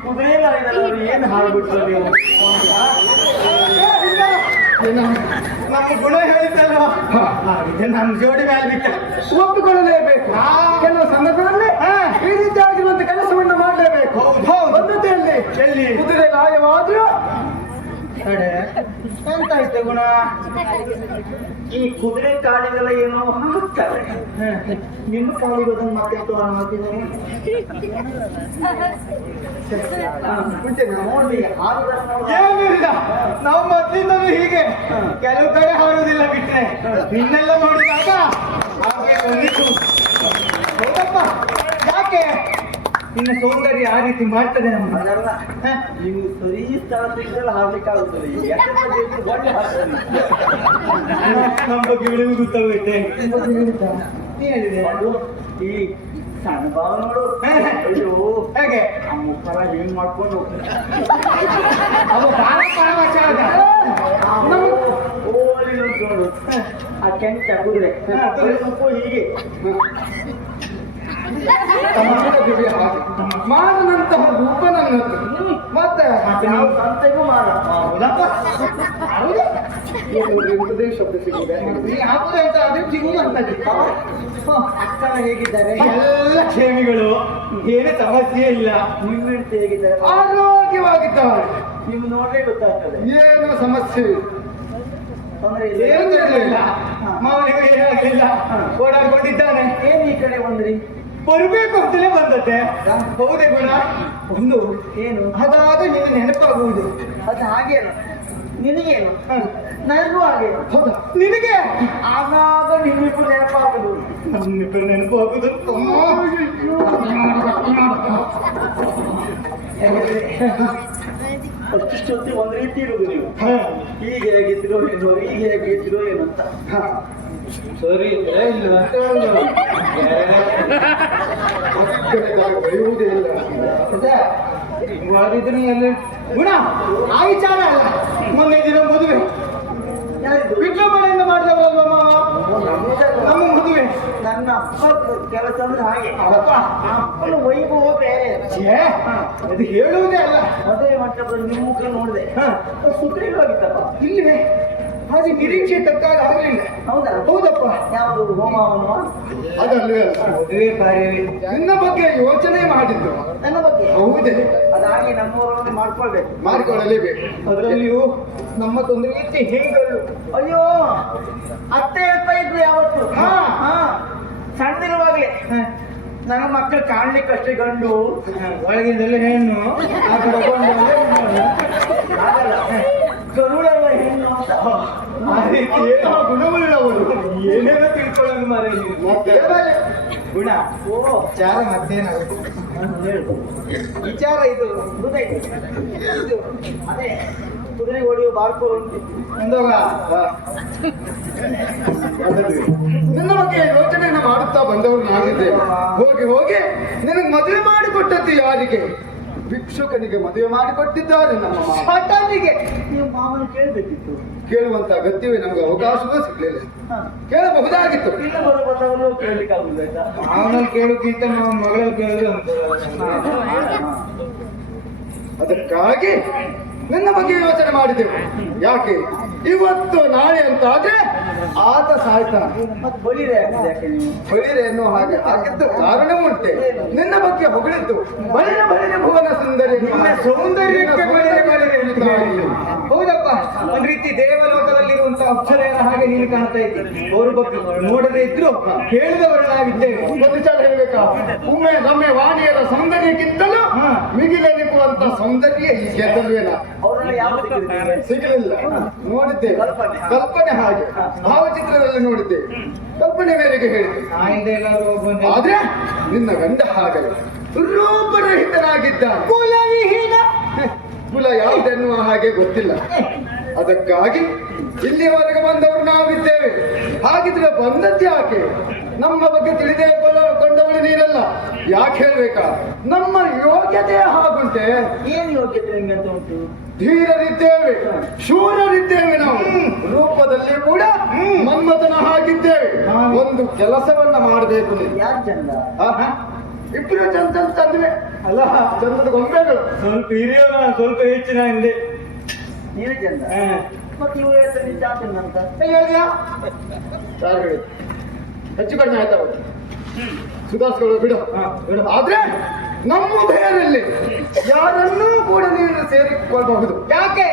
ಕುದುರೆ ಲಾರಿದಲ್ಲಿ ಅವ್ರು ಏನು ಹಾಡ್ಬಿಟ್ರು ನೀವು? ನಮ್ಮ ಗುಣ ಹೇಳಿದ್ದಲ್ವ ನಮ್ಮ ಜೋಡಿ ಮೇಲೆ ಬಿಟ್ಟ ಒಪ್ಪಿಕೊಳ್ಳಲೇಬೇಕು. ಕೆಲವು ಸಂದರ್ಭದಲ್ಲಿ ಈ ರೀತಿ ಆಗಿರುವಂತ ಕೆಲಸವನ್ನು ಮಾಡಲೇಬೇಕು. ಬದ್ಧತೆಯಲ್ಲಿ ಎಲ್ಲಿ ಕುದುರೆ ಲಾಯವಾದ್ರೂ ಎಂತ ಆಯ್ತು ಗುಣ? ಈ ಕುದುರೆ ಕಾಲಿಗೆಲ್ಲ ಏನೋ ಹಾಕ್ತಾರೆ, ನಿಮ್ಮ ಕಾಲಿಗೆ ಅದನ್ನು ಮಾತಾಡ್ತು ಮಾಡ್ತಿದ್ದಾರೆ. ನೋಡಿ ಏನಿಲ್ಲ, ನಾವು ಮೊದಲಿಂದಲೂ ಹೀಗೆ ಕೆಲವು ಕಡೆ ಹಾರುವುದಿಲ್ಲ ಬಿಟ್ರೆ ನಿನ್ನೆಲ್ಲ ನೋಡಿದಾಗ ಹಾಗೆ ಬಂದಿತ್ತು. ಹೌದಪ್ಪ, ಯಾಕೆ ನಿನ್ನ ಸೌಂದರ್ಯ ಆ ರೀತಿ ಮಾಡ್ತದೆ ನಮ್ಮ ಅದಲ್ಲ, ನೀವು ಸರಿ ಸ್ಥಳ ಸಿಕ್ಕಲ್ಲ ಹಾರ್ಲಿಕ್ಕಾಗುತ್ತದೆ. ಒಳ್ಳೆ ಹಾಕ್ತಾರೆ. ನಮ್ಮ ಬಗ್ಗೆ ಇಳಿವು ಗೊತ್ತಾಗುತ್ತೆ. ನೀ ಹೇಳಿದೆ ಅದು ಈ ಸಣ್ಣ ಭಾವ ನೋಡು, ಅಯ್ಯೋ ಹೇಗೆ ಆ ಮುಖರ ಹಿಂಗ್ ಮಾಡ್ಕೊಂಡು ಹೋಗ್ತಾರೆ. ಅವ ಬಾಳ ಪರವಶಾದ. ಓ ಅಲ್ಲಿ ನೋಡು, ಆ ಕೆಂಟ ಕುದುರೆ ಹೀಗೆ ಮಾನನಂತಹ ರೂಪ ನನ್ನದು. ಮತ್ತೆ ನಾವು ಸಂತೆಗೂ ಮಾಡ. ಹೌದಪ್ಪ, ಹೌದು. ಉಪದೇಶ ಶಬ್ದ ಸಿಗಿದೆ. ನೀ ಹಾಕುದು ಅಂತ ಅದೇ ಸಿಗುದು ಅಂತ ಅಕ್ಕನ ಹೇಗಿದ್ದಾರೆ? ಎಲ್ಲ ಕ್ಷೇಮಿಗಳು, ಏನು ಸಮಸ್ಯೆ ಇಲ್ಲ. ನಿಮ್ಮ ಹೆಂಡತಿ ಹೇಗಿದ್ದಾರೆ? ಆರೋಗ್ಯವಾಗಿದ್ದಾರೆ. ನೀವು ನೋಡ್ರೆ ಗೊತ್ತಾಗ್ತದೆ. ಏನು ಸಮಸ್ಯೆ ತೊಂದರೆ ಏನು ಇಲ್ಲ. ಇಲ್ಲ, ಮಾವನಿಗೂ ಏನಾಗಲಿಲ್ಲ, ಓಡಾಡ್ಕೊಂಡಿದ್ದಾನೆ. ಏನ್ ಈ ಕಡೆ ಬಂದ್ರಿ? ಬರಬೇಕು ಅಂತಲೇ ಬಂದದ್ದೆ. ಹೌದೇ ಗುಣ? ಒಂದು ಏನು ಅದಾದ ನಿನ್ನ ನೆನಪಾಗುವುದು. ಅದು ಹಾಗೇನು? ನಿನಗೇನು? ನನಗೂ ಹಾಗೆ. ಹೌದಾ? ನಿನಗೆ ಆಗಾಗ ನಿಮ್ಮಿಬ್ಬರು ನೆನಪಾಗುದು. ನಮ್ಮಿಬ್ಬರು ನೆನಪಾಗುದು. ಅಷ್ಟಿಷ್ಟೊತ್ತಿ ಒಂದ್ ರೀತಿ ಇರುವುದು ನೀವು. ಹೀಗೆ ಹೇಗಿದ್ರು ಏನು, ಹೀಗೆ ಹೇಗಿದ್ರು ಏನು ಅಂತ. ಸರಿ ಇದ್ರೆ ಇಲ್ಲ ಅಂತ ಹೇಳುದು. ಬರೆಯುವುದೇ ಇಲ್ಲ. ಹಿಂಗ್ ಮಾಡಿದ್ರು ಎಲ್ಲ ಗುಣ ಆ ವಿಚಾರ ಅಲ್ಲ. ಮೊನ್ನೆ ದಿನ ಮದುವೆ ಯಾರಿದು? ವಿಜೃಂಭಣೆಯಿಂದ ಮಾಡಿದವರಲ್ವ ಮಾವ ನಮ್ಮ ಮದುವೆ. ನನ್ನ ಅಪ್ಪ ಕೆಲಸ ಅಂದ್ರೆ ಹಾಗೆ. ಅಪ್ಪ, ಅಪ್ಪನ ವೈಭವ ಬೇರೆ. ಛೇ, ಅದು ಹೇಳುವುದೇ ಅಲ್ಲ. ಮದುವೆ ಮಂಟಪದಲ್ಲಿ ನಿಮ್ಮ ಮುಖ ನೋಡಿದೆ, ಸುಗ್ರೀವಾಗಿತ್ತಪ್ಪ. ಇಲ್ಲಿವೆ ಹಾಗೆ ನಿರೀಕ್ಷೆ ತಕ್ಕಾಗ ಆಗಲಿಲ್ಲ. ಹೌದಾ? ಹೌದಪ್ಪ. ಯಾವುದು ಹೋಮವನ್ನು? ಅದಲ್ವೇ ಅಲ್ಲ. ಮದುವೆ ಕಾರ್ಯವೇ ನಿನ್ನ ಬಗ್ಗೆ ಯೋಚನೆ ಮಾಡಿದ್ದು. ನನ್ನ ಬಗ್ಗೆ ಹೌದೇ? ಅದಾಗಿ ನಮ್ಮವರನ್ನು ಮಾಡ್ಕೊಳ್ಬೇಕು. ಮಾಡಿಕೊಳ್ಳಲೇಬೇಕು. ಅದರಲ್ಲಿಯೂ ನಮ್ಮ ತೊಂದರೆ ಇತ್ತು ಹೆಂಗಳು. ಅಯ್ಯೋ, ಅತ್ತೆ ಅಂತ ಇದ್ರು ಯಾವತ್ತು. ಹಾ. ಹಾ, ಸಣ್ಣದಿರುವಾಗ್ಲೇ ನನ್ನ ಮಕ್ಕಳು ಕಾಣ್ಲಿಕ್ಕಷ್ಟೇ ಗಂಡು, ಒಳಗಿಂದೆಲ್ಲ ಹೆಣ್ಣು, ಆ ಕಡೆ ಆಗಲ್ಲ ಗರುಡಲ್ಲ ಹೆಣ್ಣು ಅಂತ. ಆ ರೀತಿ ಆ ಗುಣವುಳ್ಳವರು. ಏನೇನೋ ತಿಳ್ಕೊಳ್ಳೋದು ಮಾರೆ ನೀವು. ಮತ್ತೆ ಗುಣ ಓ, ವಿಚಾರ ಮತ್ತೇನಾಗುತ್ತೆ? ಹೇಳು. ವಿಚಾರ ಇದು ಗೊತ್ತಾಯ್ತು. ಇದು ಅದೇ ಕುದುರೆ ಹೊಡೆಯುವ ಬಾರ್ಕೋಲ್ ಉಂಟು. ಒಂದೋಗ ಅದಲ್ವೇ? ನಿನ್ನ ಬಗ್ಗೆ ಯೋಚನೆಯನ್ನು ಮಾಡುತ್ತಾ ಬಂದವರು ನಾವಿದ್ದೇವೆ. ಹೋಗಿ ಹೋಗಿ ನಿನಗೆ ಮದುವೆ ಮಾಡಿಕೊಟ್ಟದ್ದು ಯಾರಿಗೆ? ಭಿಕ್ಷುಕನಿಗೆ ಮದುವೆ ಮಾಡಿಕೊಟ್ಟಿದ್ದಾರೆ ನಮ್ಮ ಮಾವ. ಪಟ್ಟಣಿಗೆ ನೀವು ಮಾವನ ಕೇಳ್ಬೇಕಿತ್ತು. ಕೇಳುವಂತ ಅಗತ್ಯವೇ ನಮ್ಗೆ ಅವಕಾಶವೂ ಸಿಗ್ಲಿಲ್ಲ. ಹಾ. ಕೇಳಬಹುದಾಗಿತ್ತು. ಇಲ್ಲ ಬಂದವರು ಕೇಳ್ಲಿಕ್ಕಾಗುದು ಆಯ್ತಾ? ಅವನಲ್ಲಿ ಕೇಳೋಕ್ಕಿಂತ ನಾವು ಮಗಳಲ್ಲಿ ಕೇಳಿದ್ರೆ ಅದಕ್ಕಾಗಿ ನಿನ್ನ ಬಗ್ಗೆ ಯೋಚನೆ ಮಾಡಿದೆವು. ಯಾಕೆ ಇವತ್ತು ನಾಳೆ ಅಂತ ಆದ್ರೆ ಆತ ಸಾಯ್ತಾನೆ. ಮತ್ತೆ ಬಳಿರೆ ಆಗಿದೆ ಯಾಕೆ ನೀವು? ಬಳಿರೆ ಎನ್ನುವ ಹಾಗೆ ಆಗಿದ್ದು ಕಾರಣ ಉಂಟೆ. ನಿನ್ನ ಬಗ್ಗೆ ಹೊಗಳಿದ್ದು ಬಳಿರ ಬಳಿರ ಭುವನ ಸುಂದರಿ. ನಿನ್ನ ಸೌಂದರ್ಯಕ್ಕೆ ಬಳಿರೆ ಬಳಿರೆ ಹೇಳ್ತಾ ಇದ್ದೀನಿ. ಹೌದಪ್ಪ, ಒಂದ್ ರೀತಿ ದೇವಲೋಕದಲ್ಲಿರುವಂತ ಅಪ್ಸರೆಯರ ಹಾಗೆ ನೀನು ಕಾಣ್ತಾ ಇದ್ದೀನಿ. ಅವ್ರ ಬಗ್ಗೆ ನೋಡದೇ ಇದ್ರು ಕೇಳಿದವರನ್ನಾಗಿದ್ದೇವೆ. ಒಂದು ವಿಚಾರ ಹೇಳ್ಬೇಕಾ? ಒಮ್ಮೆ ನಮ್ಮೆ ವಾಣಿಯರ ಸೌಂದರ್ಯಕ್ಕಿಂತಲೂ ಮಿಗಿಲೆನಿಸುವಂತ ಸೌಂದರ್ಯ ಈ ಗೆದ್ದಲ್ವೇನ ಅವರೆಲ್ಲ ಯಾವ ಸಿಕ್ಕಿದ್ರು? ಸಿಗಲಿಲ್ಲ. ನೋಡಿದ್ದೆ ಕಲ್ಪನೆ ಹಾಗೆ ಭಾವಚಿತ್ರದಲ್ಲಿ ನೋಡಿದ್ದೆ. ಕಲ್ಪನೆ ಮೇರೆಗೆ ಹೇಳಿದ್ದೆ. ಆಯ್ದೆ ಎಲ್ಲರೂ ಬಂದೆ. ಆದ್ರೆ ನಿನ್ನ ಗಂಡ ಹಾಗಲ್ಲ, ರೂಪರಹಿತನಾಗಿದ್ದ. ಕುಲವಿಹೀನ. ಕುಲ ಯಾವುದೆನ್ನುವ ಹಾಗೆ ಗೊತ್ತಿಲ್ಲ. ಅದಕ್ಕಾಗಿ ಇಲ್ಲಿವರೆಗೆ ಬಂದವರು ನಾವಿದ್ದೇವೆ. ಹಾಗಿದ್ರೆ ಬಂದದ್ದು ಯಾಕೆ? ನಮ್ಮ ಬಗ್ಗೆ ತಿಳಿದೇ ಕೊಂಡವಳು ನೀನಲ್ಲ. ಯಾಕೆ ಹೇಳ್ಬೇಕಾ? ನಮ್ಮ ಯೋಗ್ಯತೆ ಹಾಗುಂಟೆ. ಏನ್ ಯೋಗ್ಯತೆ ನಿಮ್ಗೆ ಅಂತ ಉಂಟು? ಧೀರರಿದ್ದೇವೆ, ಶೂರರಿದ್ದೇವೆ. ನಾವು ರೂಪದಲ್ಲಿ ಕೂಡ ಮನ್ಮಥನ ಹಾಗಿದ್ದೇವೆ. ಒಂದು ಕೆಲಸವನ್ನ ಮಾಡಬೇಕು ನೀನು. ಯಾರು ಚಂದ? ಆಹಾ? ಇಬ್ಬರು ಚಂದ ತಂದ್ವೆ ಅಲ್ಲ ಚಂದದ ಗೊಂಬೆಗಳು. ಸ್ವಲ್ಪ ಹಿರಿಯೋನ ಸ್ವಲ್ಪ ಹೆಚ್ಚಿನ ಹಿಂದೆ ನೀನು ಚಂದ ಮತ್ತೆ ಇವ್ರು ಹೇಳ್ತಾರೆ ಜಾತಿನ ಅಂತ ಹೇಳಿದ್ಯಾ ಯಾರು ಹೇಳಿದ್ರು? ಹೆಚ್ಚು ಕಡಿಮೆ ಆಯ್ತಾ ಸುಧಾರಿಸ್ಕೊಳ್ಳೋ ಬಿಡು. ಆದ್ರೆ ನಮ್ಮ ಬೇರಲ್ಲಿ ಯಾರನ್ನೂ ಕೂಡ ನೀನು ಸೇರಿಕೊಳ್ಳಬಹುದು. ಯಾಕೆ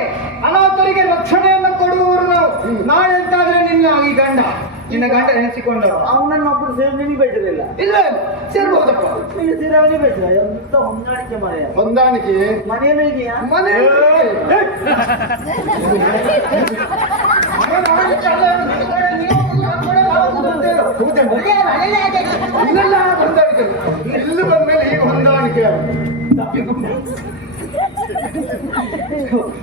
ಅನಾಥರಿಗೆ ರಕ್ಷಣೆಯನ್ನು ಕೊಡುವವರು ನಾವು. ನಾಳೆ ಅಂತಾದ್ರೆ ನಿನ್ನ ಈ ಗಂಡ ನಿನ್ನ ಗಂಡ ನೆನೆಸಿಕೊಂಡರು. ಅವನನ್ನ ಒಬ್ಬರು ಸೇರಿ ನಿನಗೆ ಬೇಕಿರಲಿಲ್ಲ. ಇಲ್ಲ ಸೇರ್ಬಹುದಪ್ಪ. ನಿನಗೆ ಸೇರಿ ಅವನಿಗೆ ಬೇಕಿಲ್ಲ. ಎಂತ ಹೊಂದಾಣಿಕೆ ಮನೆಯ ಹೊಂದಾಣಿಕೆ ಮನೆಯಲ್ಲೂ ಇದೆಯಾ? ಮನೆ ಇದೆಲ್ಲ ಹೊಂದಾಣಿಕೆ. ಇಲ್ಲಿ ಬಂದ್ಮೇಲೆ ಈಗ ಹೊಂದಾಣಿಕೆ.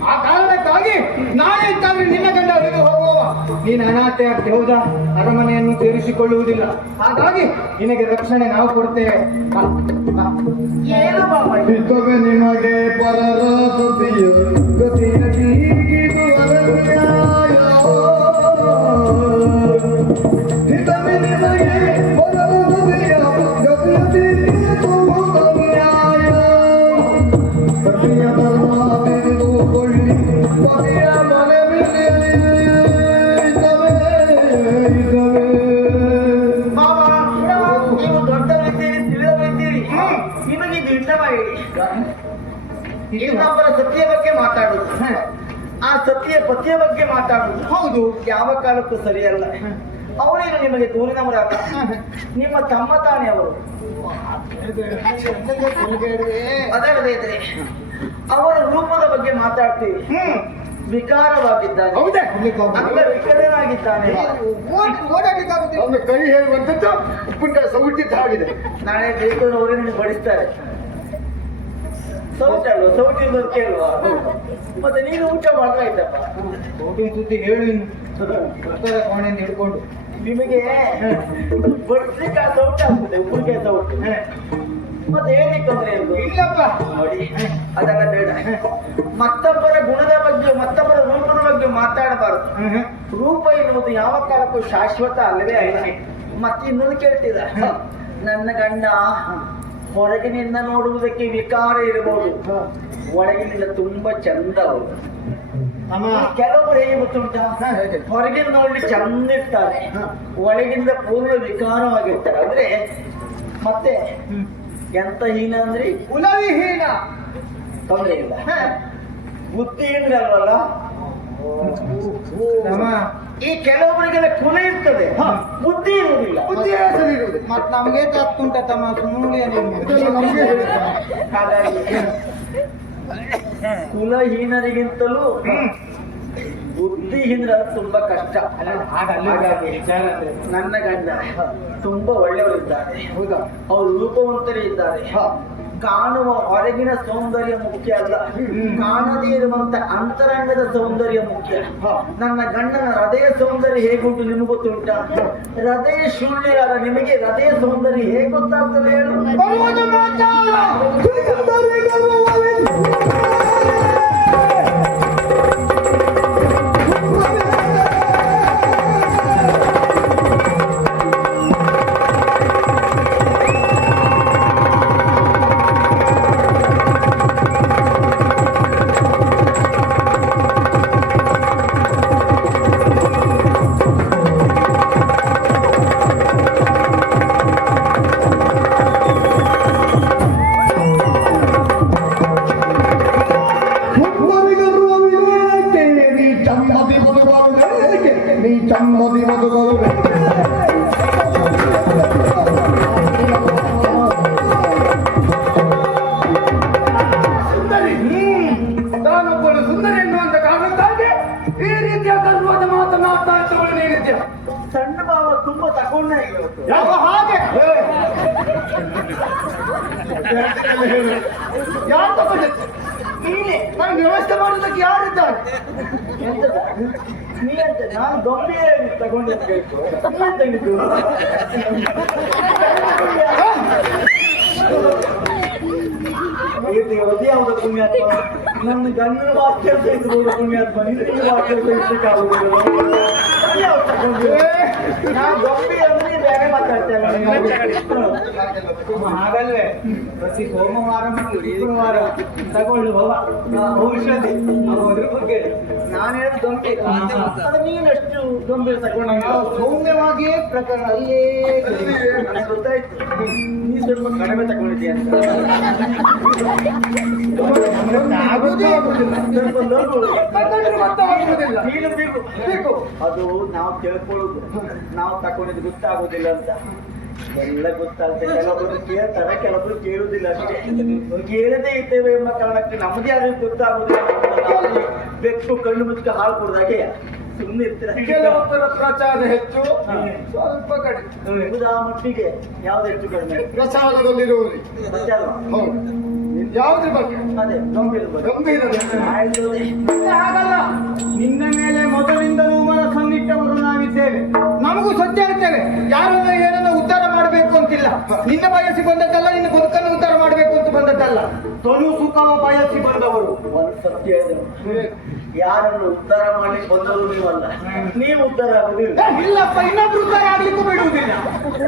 ಆ ಕಾರಣಕ್ಕಾಗಿ ನಾಳೆ ಅಂತಾದ್ರೆ ನಿನ್ನ ಗಂಡ ಅಲ್ಲಿಗೆ ಹೋಗುವವ. ನೀನು ಅನಾಥೆ ಆಗ್ತಿ ಹೌದಾ? ಅರಮನೆಯನ್ನು ಸೇರಿಸಿಕೊಳ್ಳುವುದಿಲ್ಲ. ಹಾಗಾಗಿ ನಿನಗೆ ರಕ್ಷಣೆ ನಾವು ಕೊಡ್ತೇವೆ. ಏನು ಬಾಬಾ ಇದು? ಹಿತವೇ ನಿಮಗೆ ಪರರ ಗತಿಯ ಗತಿಯ ಹೀಗಿದು ಅರಣ್ಯಾಯ. ಹಿತವೇ ನಿಮಗೆ ಪರರ ಗತಿಯ ಗತಿಯ ಹೀಗಿದು ಅರಣ್ಯಾಯ. ಸತಿಯ ಧರ್ಮ ತಿಳಿದುಕೊಳ್ಳಿ ಕೊನೆಯ ಮನವಿಲ್ಲಿ. ಹಿತವೇ ಹಿತವೇ ಬಾಬಾ ನೀವು ದೊಡ್ಡವರಿದ್ದೀರಿ, ತಿಳಿದವರಿದ್ದೀರಿ. ನಿಮಗೆ ಇದು ಇಷ್ಟವಾಗಿ ಇನ್ನೊಬ್ಬರ ಸತ್ಯ ಬಗ್ಗೆ ಮಾತಾಡುದು, ಆ ಸತ್ಯ ಪತಿಯ ಬಗ್ಗೆ ಮಾತಾಡುದು ಹೌದು. ಯಾವ ಕಾಲಕ್ಕೂ ಸರಿಯಲ್ಲ. ಅವರೇನು ನಿಮಗೆ ದೂರಿನವರಲ್ಲ, ನಿಮ್ಮ ತಮ್ಮ ತಾನೇ ಅವರು. ಅದಲ್ಲದೆ ಇದ್ರೆ ಅವರ ರೂಪದ ಬಗ್ಗೆ ಮಾತಾಡ್ತೀವಿ. ವಿಕಾರವಾಗಿದ್ದಾನೆ, ಹೌದೇ? ಅಂಗವಿಕಲನಾಗಿದ್ದಾನೆ. ಓಡಾಡಲಿಕ್ಕಾಗುತ್ತೆ. ಅವನ ಕೈ ಹೇಳುವಂಥದ್ದು ಉಪ್ಪಿನಕಾಯಿ ಸೌಟಿದ್ದ ಹಾಗಿದೆ. ನಾಳೆ ಬೇಕಾದ್ರೆ ಅವರೇ ನಿನಗೆ ಬಡಿಸ್ತಾರೆ. ಸೌಟ್ ಅಲ್ವಾ? ಸೌಟ್ ಇರೋದು ಕೇಳುವ. ಮತ್ತೆ ನೀನು ಊಟ ಮಾಡ್ದಾಯ್ತಪ್ಪ. ಹೋಗಿ ಸುದ್ದಿ ಹೇಳು ಇನ್ನು ಭತ್ತದ ಕೋಣೆಯಿಂದ ಹಿಡ್ಕೊಂಡು ನಿಮಗೆ ಬಡಿಸ್ಲಿಕ್ಕೆ ಆ ಸೌಟ್ ಆಗ್ತದೆ, ಉಪ್ಪಿನಕಾಯಿ ಸೌಟ್. ಮತ್ತೆ ಹೇಳಿಕ್ಕೆ ತೊಂದರೆ ಇಲ್ವೋ? ಇಲ್ಲಪ್ಪ. ನೋಡಿ ಅದೆಲ್ಲ ಬೇಡ. ಮತ್ತೊಬ್ಬರ ಗುಣದ ಬಗ್ಗೆ ಮತ್ತೊಬ್ಬರ ರೂಪದ ಬಗ್ಗೆ ಮಾತಾಡಬಾರದು. ರೂಪ ಎನ್ನುವುದು ಯಾವ ಕಾಲಕ್ಕೂ ಶಾಶ್ವತ ಅಲ್ಲವೇ ಅಲ್ಲ. ಮತ್ತೆ ಇನ್ನೊಂದು ಕೇಳ್ತಿದ, ನನ್ನ ಗಂಡ ಹೊರಗಿನಿಂದ ನೋಡುವುದಕ್ಕೆ ವಿಕಾರ ಇರಬಹುದು, ಒಳಗಿನಿಂದ ತುಂಬಾ ಚಂದ ಅವರು. ಕೆಲವರು ಹೇಗೆ ಗೊತ್ತುಂಟಾ? ಹೊರಗಿನ ನೋಡ್ಲಿಕ್ಕೆ ಚಂದ ಇರ್ತಾರೆ, ಒಳಗಿಂದ ಪೂರ್ಣ ವಿಕಾರವಾಗಿರ್ತಾರೆ. ಅಂದ್ರೆ ಮತ್ತೆ ಎಂತ ಹೀನ ಅಂದ್ರೆ ಕುಲವಿಹೀನ. ತೊಂದರೆ ಇಲ್ಲ. ಬುದ್ಧಿಹೀನರಲ್ವಲ್ಲ. ಈ ಕೆಲವೊಬ್ಬರಿಗೆಲ್ಲ ಕುಲ ಇರ್ತದೆ, ಬುದ್ಧಿ ಇರುವುದಿಲ್ಲ. ಬುದ್ಧಿ ಹೆಸರಿರುವುದು. ಮತ್ ನಮ್ಗೆ ತಪ್ಪುಂಟ ತಮ್ಮ ಸುಮ್ಮನೆ ಇದೆಲ್ಲ ನಮ್ಗೆ ಹೇಳಿದ್ದ. ಹಾಗಾಗಿ ಕುಲಹೀನರಿಗಿಂತಲೂ ಬುದ್ಧಿಹೀನರ ತುಂಬಾ ಕಷ್ಟ. ಹಾಗಾಗಿ ನನ್ನ ಗಂಡ ತುಂಬಾ ಒಳ್ಳೆಯವರಿದ್ದಾರೆ, ಹೌದಾ? ಅವರು ರೂಪವಂತರೇ ಇದ್ದಾರೆ. ಕಾಣುವ ಹೊರಗಿನ ಸೌಂದರ್ಯ ಮುಖ್ಯ ಅಲ್ಲ, ಕಾಣದೇ ಇರುವಂತ ಅಂತರಂಗದ ಸೌಂದರ್ಯ ಮುಖ್ಯ. ನನ್ನ ಗಂಡನ ಹೃದಯ ಸೌಂದರ್ಯ ಹೇಗುಂಟು ನಿಮ್ಗೆ ಗೊತ್ತುಂಟ? ಹೃದಯ ಶೂನ್ಯರಾದ ನಿಮಗೆ ಹೃದಯ ಸೌಂದರ್ಯ ಹೇಗೆ ಗೊತ್ತಾಗ್ತದೆ ಹೇಳು? ಬರುವುದು ಮಾಚಾರ. ಚಮ್ಮದಿ ಮಧುಗಳು ಸುಂದರಿ, ತಾನೊಬ್ಬಳು ಸುಂದರಿ ಎನ್ನುವಂತ ಕಾರಣಕ್ಕಾಗಿ ಈ ರೀತಿಯ ಗರ್ವದ ಮಾತನಾಡ್ತಾಳೆ ನೀನಿದ್ಯಾ? ಸಣ್ಣ ಭಾವ ತುಂಬಾ ತಗೊಂಡ ಯಾವ ಹಾಗೆ ಯಾರು ತಗೊಂಡಿದ್ದು? ನೀನೆ ನಾನು ವ್ಯವಸ್ಥೆ ಮಾಡೋದಕ್ಕೆ ಯಾರಿದ್ದಾರೆ? ಎಂತದ? ನೀ ಅಂತ ನಾನು ಗಂಭೀರ ತಗೊಂಡಿರ್ಬೇಕು. ನೀನ್ ತಂದಿದ್ದು ಯಾವ್ದ ಪುಣ್ಯಾತ್ಮ? ನನ್ನ ಗಂಡನ ವಾಕ್ಯ ಸಹಿಸಬಹುದು ಪುಣ್ಯಾತ್ಮ, ನಿನ್ನ ವಾಕ್ಯ ಸಹಿಸಲಿಕ್ಕಾಗುದಿಲ್ಲ. ನಾನು ಗಂಭೀರ ಅಂದ್ರೆ ಮಾತಾಡ್ತೇನೆ ಹಾಗಲ್ವೇ ಪ್ರತಿ ಸೋಮವಾರ ಮತ್ತು ಶುಕ್ರವಾರ ತಗೊಳ್ಳು ಔಷಧಿ ಅದ್ರ ಬಗ್ಗೆ ನಾನು ಹೇಳಿದ ಗಂಭೀರ ಅದು ನೀನಷ್ಟು ಗಂಭೀರ ತಗೊಂಡಂಗೆ ಸೌಮ್ಯವಾಗಿಯೇ ಪ್ರಕರಣ ಅಲ್ಲೇ ನನಗೆ ಗೊತ್ತಾಯ್ತು ನೀ ಸ್ವಲ್ಪ ಕಡಿಮೆ ತಗೊಂಡಿದ್ದೀಯ ಅಂತ ನೀನು ಬೇಕು ಅದು ನಾವು ತಿಳ್ಕೊಳ್ಳೋದು ನಾವು ತಗೊಂಡಿದ್ದು ಗೊತ್ತಾಗೋದಿಲ್ಲ ಅಂತ ಎಲ್ಲ ಗೊತ್ತಾಗುತ್ತೆ ಕೆಲವೊಬ್ರು ಕೇಳ್ತಾರೆ ಕೆಲವೊಬ್ರು ಕೇಳುವುದಿಲ್ಲ ಅಷ್ಟೇ ಕೇಳದೇ ಇದ್ದೇವೆ ಎಂಬ ಕಾರಣಕ್ಕೆ ನಮ್ಮದೇ ಆದ್ರೆ ಗೊತ್ತಾಗೋದಿಲ್ಲ ಬೆಕ್ಕು ಕಣ್ಣು ಮುಚ್ಚ ಹಾಳು ಕೊಡದಾಗೆ ಸುಮ್ಮನೆ ಇರ್ತೀರ ಕೆಲವೊಬ್ಬರ ಪ್ರಚಾರ ಹೆಚ್ಚು, ಸ್ವಲ್ಪ ಕಡಿಮೆ. ಆ ಮಟ್ಟಿಗೆ ಯಾವ್ದು ಹೆಚ್ಚು ಕಡಿಮೆ ಪ್ರಚಾರದಲ್ಲಿರುವವರಿಗೆ ಪ್ರಚಾರ ಹೌದು. ಯಾವುದ್ರ ಬಗ್ಗೆ? ಅದೇ ಗಂಭೀರ ಬಗ್ಗೆ. ಗಂಭೀರತೆ. ಆಯ್ತು. ಹಾಗಲ್ಲ, ನಿನ್ನ ಮೇಲೆ ಮೊದಲಿಂದಲೂ ಮನಸ್ಸನ್ನಿಟ್ಟವರು ನಾವಿದ್ದೇವೆ, ನಮಗೂ ಸತ್ಯ ಇರ್ತೇವೆ. ಯಾರನ್ನ ಏನನ್ನ ಉದ್ಧಾರ ಮಾಡಬೇಕು ಅಂತಿಲ್ಲ. ನಿನ್ನ ಬಯಸಿ ಬಂದದ್ದಲ್ಲ, ನಿನ್ನ ಬದುಕನ್ನು ಉದ್ಧಾರ ಮಾಡಬೇಕು ಅಂತ ಬಂದದ್ದಲ್ಲ. ತೊಲು ಸುಖವ ಬಯಸಿ ಬಂದವರು. ಒಂದು ಸತ್ಯ ಹೇಳಿದ್ರು, ಯಾರನ್ನು ಉದ್ಧಾರ ಮಾಡ್ಲಿಕ್ಕೆ ಬಂದವರು ನೀವಲ್ಲ, ನೀವು ಉದ್ಧಾರ ಆಗುದಿಲ್ಲ. ಇಲ್ಲಪ್ಪ, ಇನ್ನೊಬ್ರು ಉದ್ಧಾರ ಆಗ್ಲಿಕ್ಕೂ ಬಿಡುವುದಿಲ್ಲ.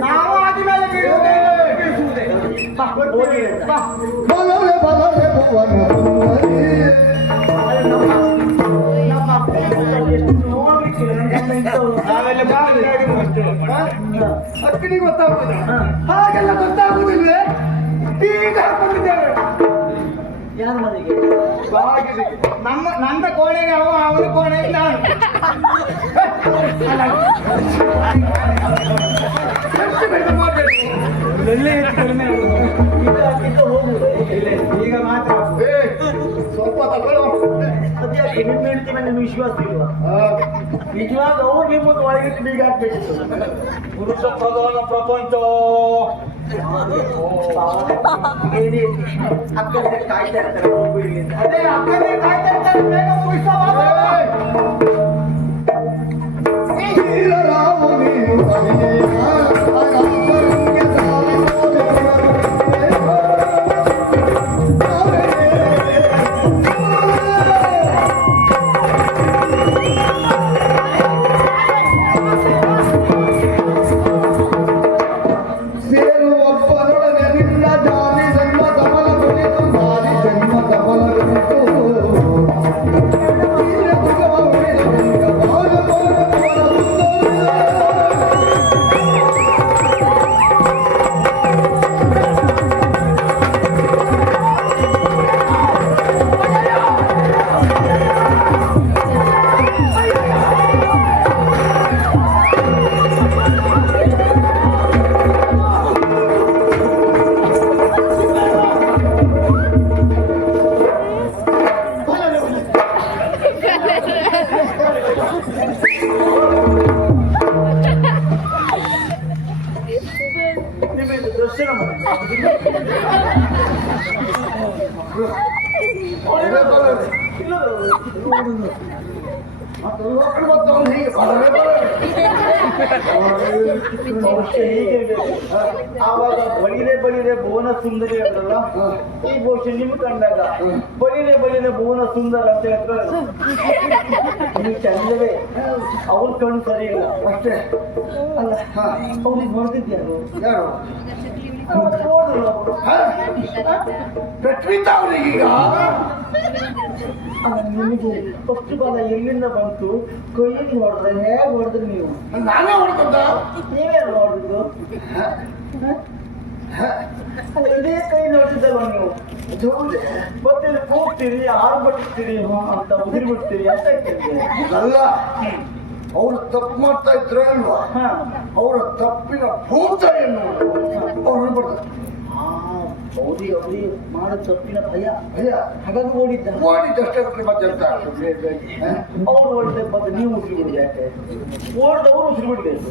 ನಾವು ಆದ್ಮೇಲೆ ಬಿಡುವುದೇ ಬಿಡಿಸುವುದೇ. ಬಾ, ಹೋಗಿ ಬಾ. ಬಲರೆ ಬಲರೆ ಭುವನ ಸುಂದರಿ. ನಮ್ಮ ಎಷ್ಟು ನೋಡ್ಲಿಕ್ಕಿಲ್ಲ ನಮ್ಗೆ ಇಂಥವ್ರು. ನಾವೆಲ್ಲ ಬಾಗಿಲಾಗಿ ಅಷ್ಟೇ. ಅಕ್ಕನಿಗೆ ಗೊತ್ತಾಗುದಿಲ್ಲ, ಹಾಗೆಲ್ಲ ಗೊತ್ತಾಗುದಿಲ್ವೇ? ಈಗ ಹಾಕೊಂಡಿದ್ದೇವೆ ಯಾರ ಮನೆಗೆ? ಬಾಗಿಲಿಗೆ. ನನ್ನ ಕೋಣೆಗೆ ಅವನ ಕೋಣೆಗೆ ನಾನು. ಎಷ್ಟು ಬೇಗ ಮಾಡ್ಬೇಕು? ಈಗ ಹೋಗುದು ಈಗ ಮಾತ್ರ ಏ, ಸ್ವಲ್ಪ ತಗೊಳ್ಳೋ. ಅದ್ಯಾಕೆ ನಿಮ್ಮ ಹೆಂಡತಿ ಮೇಲೆ ನಿಮ್ಗೆ ವಿಶ್ವಾಸ ಇಲ್ವಾ? ನಿಜವಾಗ ಅವ್ರು ನಿಮ್ಮನ್ನು ಒಳಗಿಟ್ಟು ಬೀಗ ಹಾಕ್ಬೇಕಿತ್ತು. ಪುರುಷ ಪ್ರಧಾನ ಪ್ರಪಂಚ. ಏನೇ ಅಕ್ಕಂದ್ರೆ ಕಾಯ್ತಾ ಇರ್ತಾರೆ ಹೋಗು ಇಲ್ಲಿಂದ. ಅದೇ ಅಕ್ಕನೇ ಕಾಯ್ತಾ ಇರ್ತಾರೆ, ಬೇಗ ಮುಗಿಸೋ ಬಾಬಾ. ನೀರರಾವು ನೀನು ಕವಿಯೇನ, ಅನಾಥರಂಗೆ ಸಾವಿರೋದೆ ಸೇರುವಪ್ಪನೊಡನೆ ನಿನ್ನ ಜಾತಿ ಜನ್ಮ ಕಮಲ ಕುರಿತು ಜಾತಿ ಜನ್ಮ ಕಮಲ ಕುರಿತು ನಿಮಗೆ ದರ್ಶನ ಮಾಡಿ. ಆವಾಗ ಬಳಿರೆ ಭುವನ ಸುಂದರಿ ಅಂದ್ರಲ್ಲ, ಈ ಬಹುಶಃ ನಿಮ್ ಕಂಡಾಗ ಬಳಿರೆ ಭುವನ ಸುಂದರ ಅಂತ ಹೇಳ್ತಾರೆ. ನೀವು ಚಂದವೇ, ಅವ್ರ ಕಣ್ಣು ಸರಿ ಇಲ್ಲ ಅಷ್ಟೇ. ಅಲ್ಲ ಅವ್ರಿಗೆ ಹೊಡೆದಿದ್ಯಾರು? ಯಾರು? ನೋಡಿದ್ರು ಅವರು. ಪೆಟ್ವಿತ ಅವ್ರಿಗೀಗ ನಿಮಗೆ ಪಕ್ಷಿ ಬಾಲ ಎಲ್ಲಿಂದ ಬಂತು? ಕೈಯಲ್ಲಿ ಹೊಡೆದ್ರೆ ಹೇಗೆ ಹೊಡೆದ್ರಿ ನೀವು? ನಾನೇ ಹೊಡ್ಕೊಂಡ. ನೀವೇನು ಹೊಡೆದಿದ್ದು? ಇದೇ ಕೈ ನೋಡ್ತಿದ್ದಲ್ವ ನೀವು? ಮತ್ತೆ ಕೂಗ್ತೀರಿ, ಆರು ಬಟ್ಟಿಸ್ತೀರಿ ಅಂತ ಉದಿರಿ ಬಿಡ್ತೀರಿ ಅಂತ ಕೇಳಿದೆ. ಅಲ್ಲ, ಅವ್ರು ತಪ್ಪು ಮಾಡ್ತಾ ಇದ್ರು ಅಲ್ವಾ? ಅವರ ತಪ್ಪಿನ ಭೂತ ಎನ್ನುವುದು ಅವ್ರು ಬರ್ತಾರೆ. ಅವ್ರಿಗೆ ಮಾಡೋ ತಪ್ಪಿನ ಭಯ ಭಯ ಹಾಗಾಗಿ ಓಡಿದ್ದ. ಓಡಿದಷ್ಟೇ ಮತ್ತೆ ಅಂತ ಅವ್ರು ಓಡಿದ ಮತ್ತೆ ನೀವು ಉಸಿರು ಬಿಡಿ. ಯಾಕೆ ಓಡಿದವರು ಉಸಿರು ಬಿಡ್ಬೇಕು?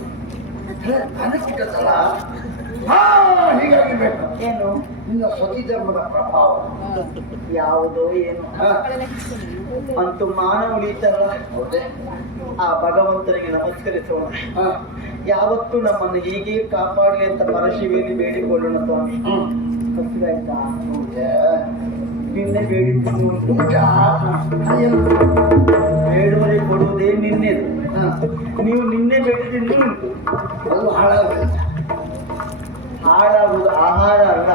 ನನಗಿಟ್ಟಲ್ಲ. ಹೀಗಾಗಿ ಬೇಕು ಏನು ನಿನ್ನ ಸತಿ ಧರ್ಮದ ಪ್ರಭಾವ ಯಾವುದೋ ಏನು ಅಂತೂ ಮಾನವ ಉಳಿತಾರಲ್ಲ, ಆ ಭಗವಂತನಿಗೆ ನಮಸ್ಕರಿಸೋಣ. ಯಾವತ್ತೂ ನಮ್ಮನ್ನು ಹೀಗೆ ಕಾಪಾಡಲಿ ಅಂತ ಪರಶಿವೆಯಲ್ಲಿ ಬೇಡಿಕೊಳ್ಳೋಣ ಸ್ವಾಮಿ. ಹಸಿರಾಯ್ತಾ? ನಿನ್ನೆ ಬೇಡಿದ್ದು ಬೇಡುವರೆ ಕೊಡುವುದೇ ನಿನ್ನೆದು. ನೀವು ನಿನ್ನೆ ಬೇಡಿದ್ದು ಉಂಟು. ಅದು ಹಾಳಾಗ ಹಾಳಾಗುದು ಆಹಾರ ಅಲ್ಲ,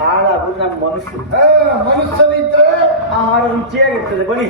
ಹಾಳಾಗುದು ನಮ್ಮ ಮನಸ್ಸು. ಮನುಷ್ಯನಿದ್ದರೆ ಆಹಾರ ರುಚಿಯಾಗಿರ್ತದೆ. ಬನ್ನಿ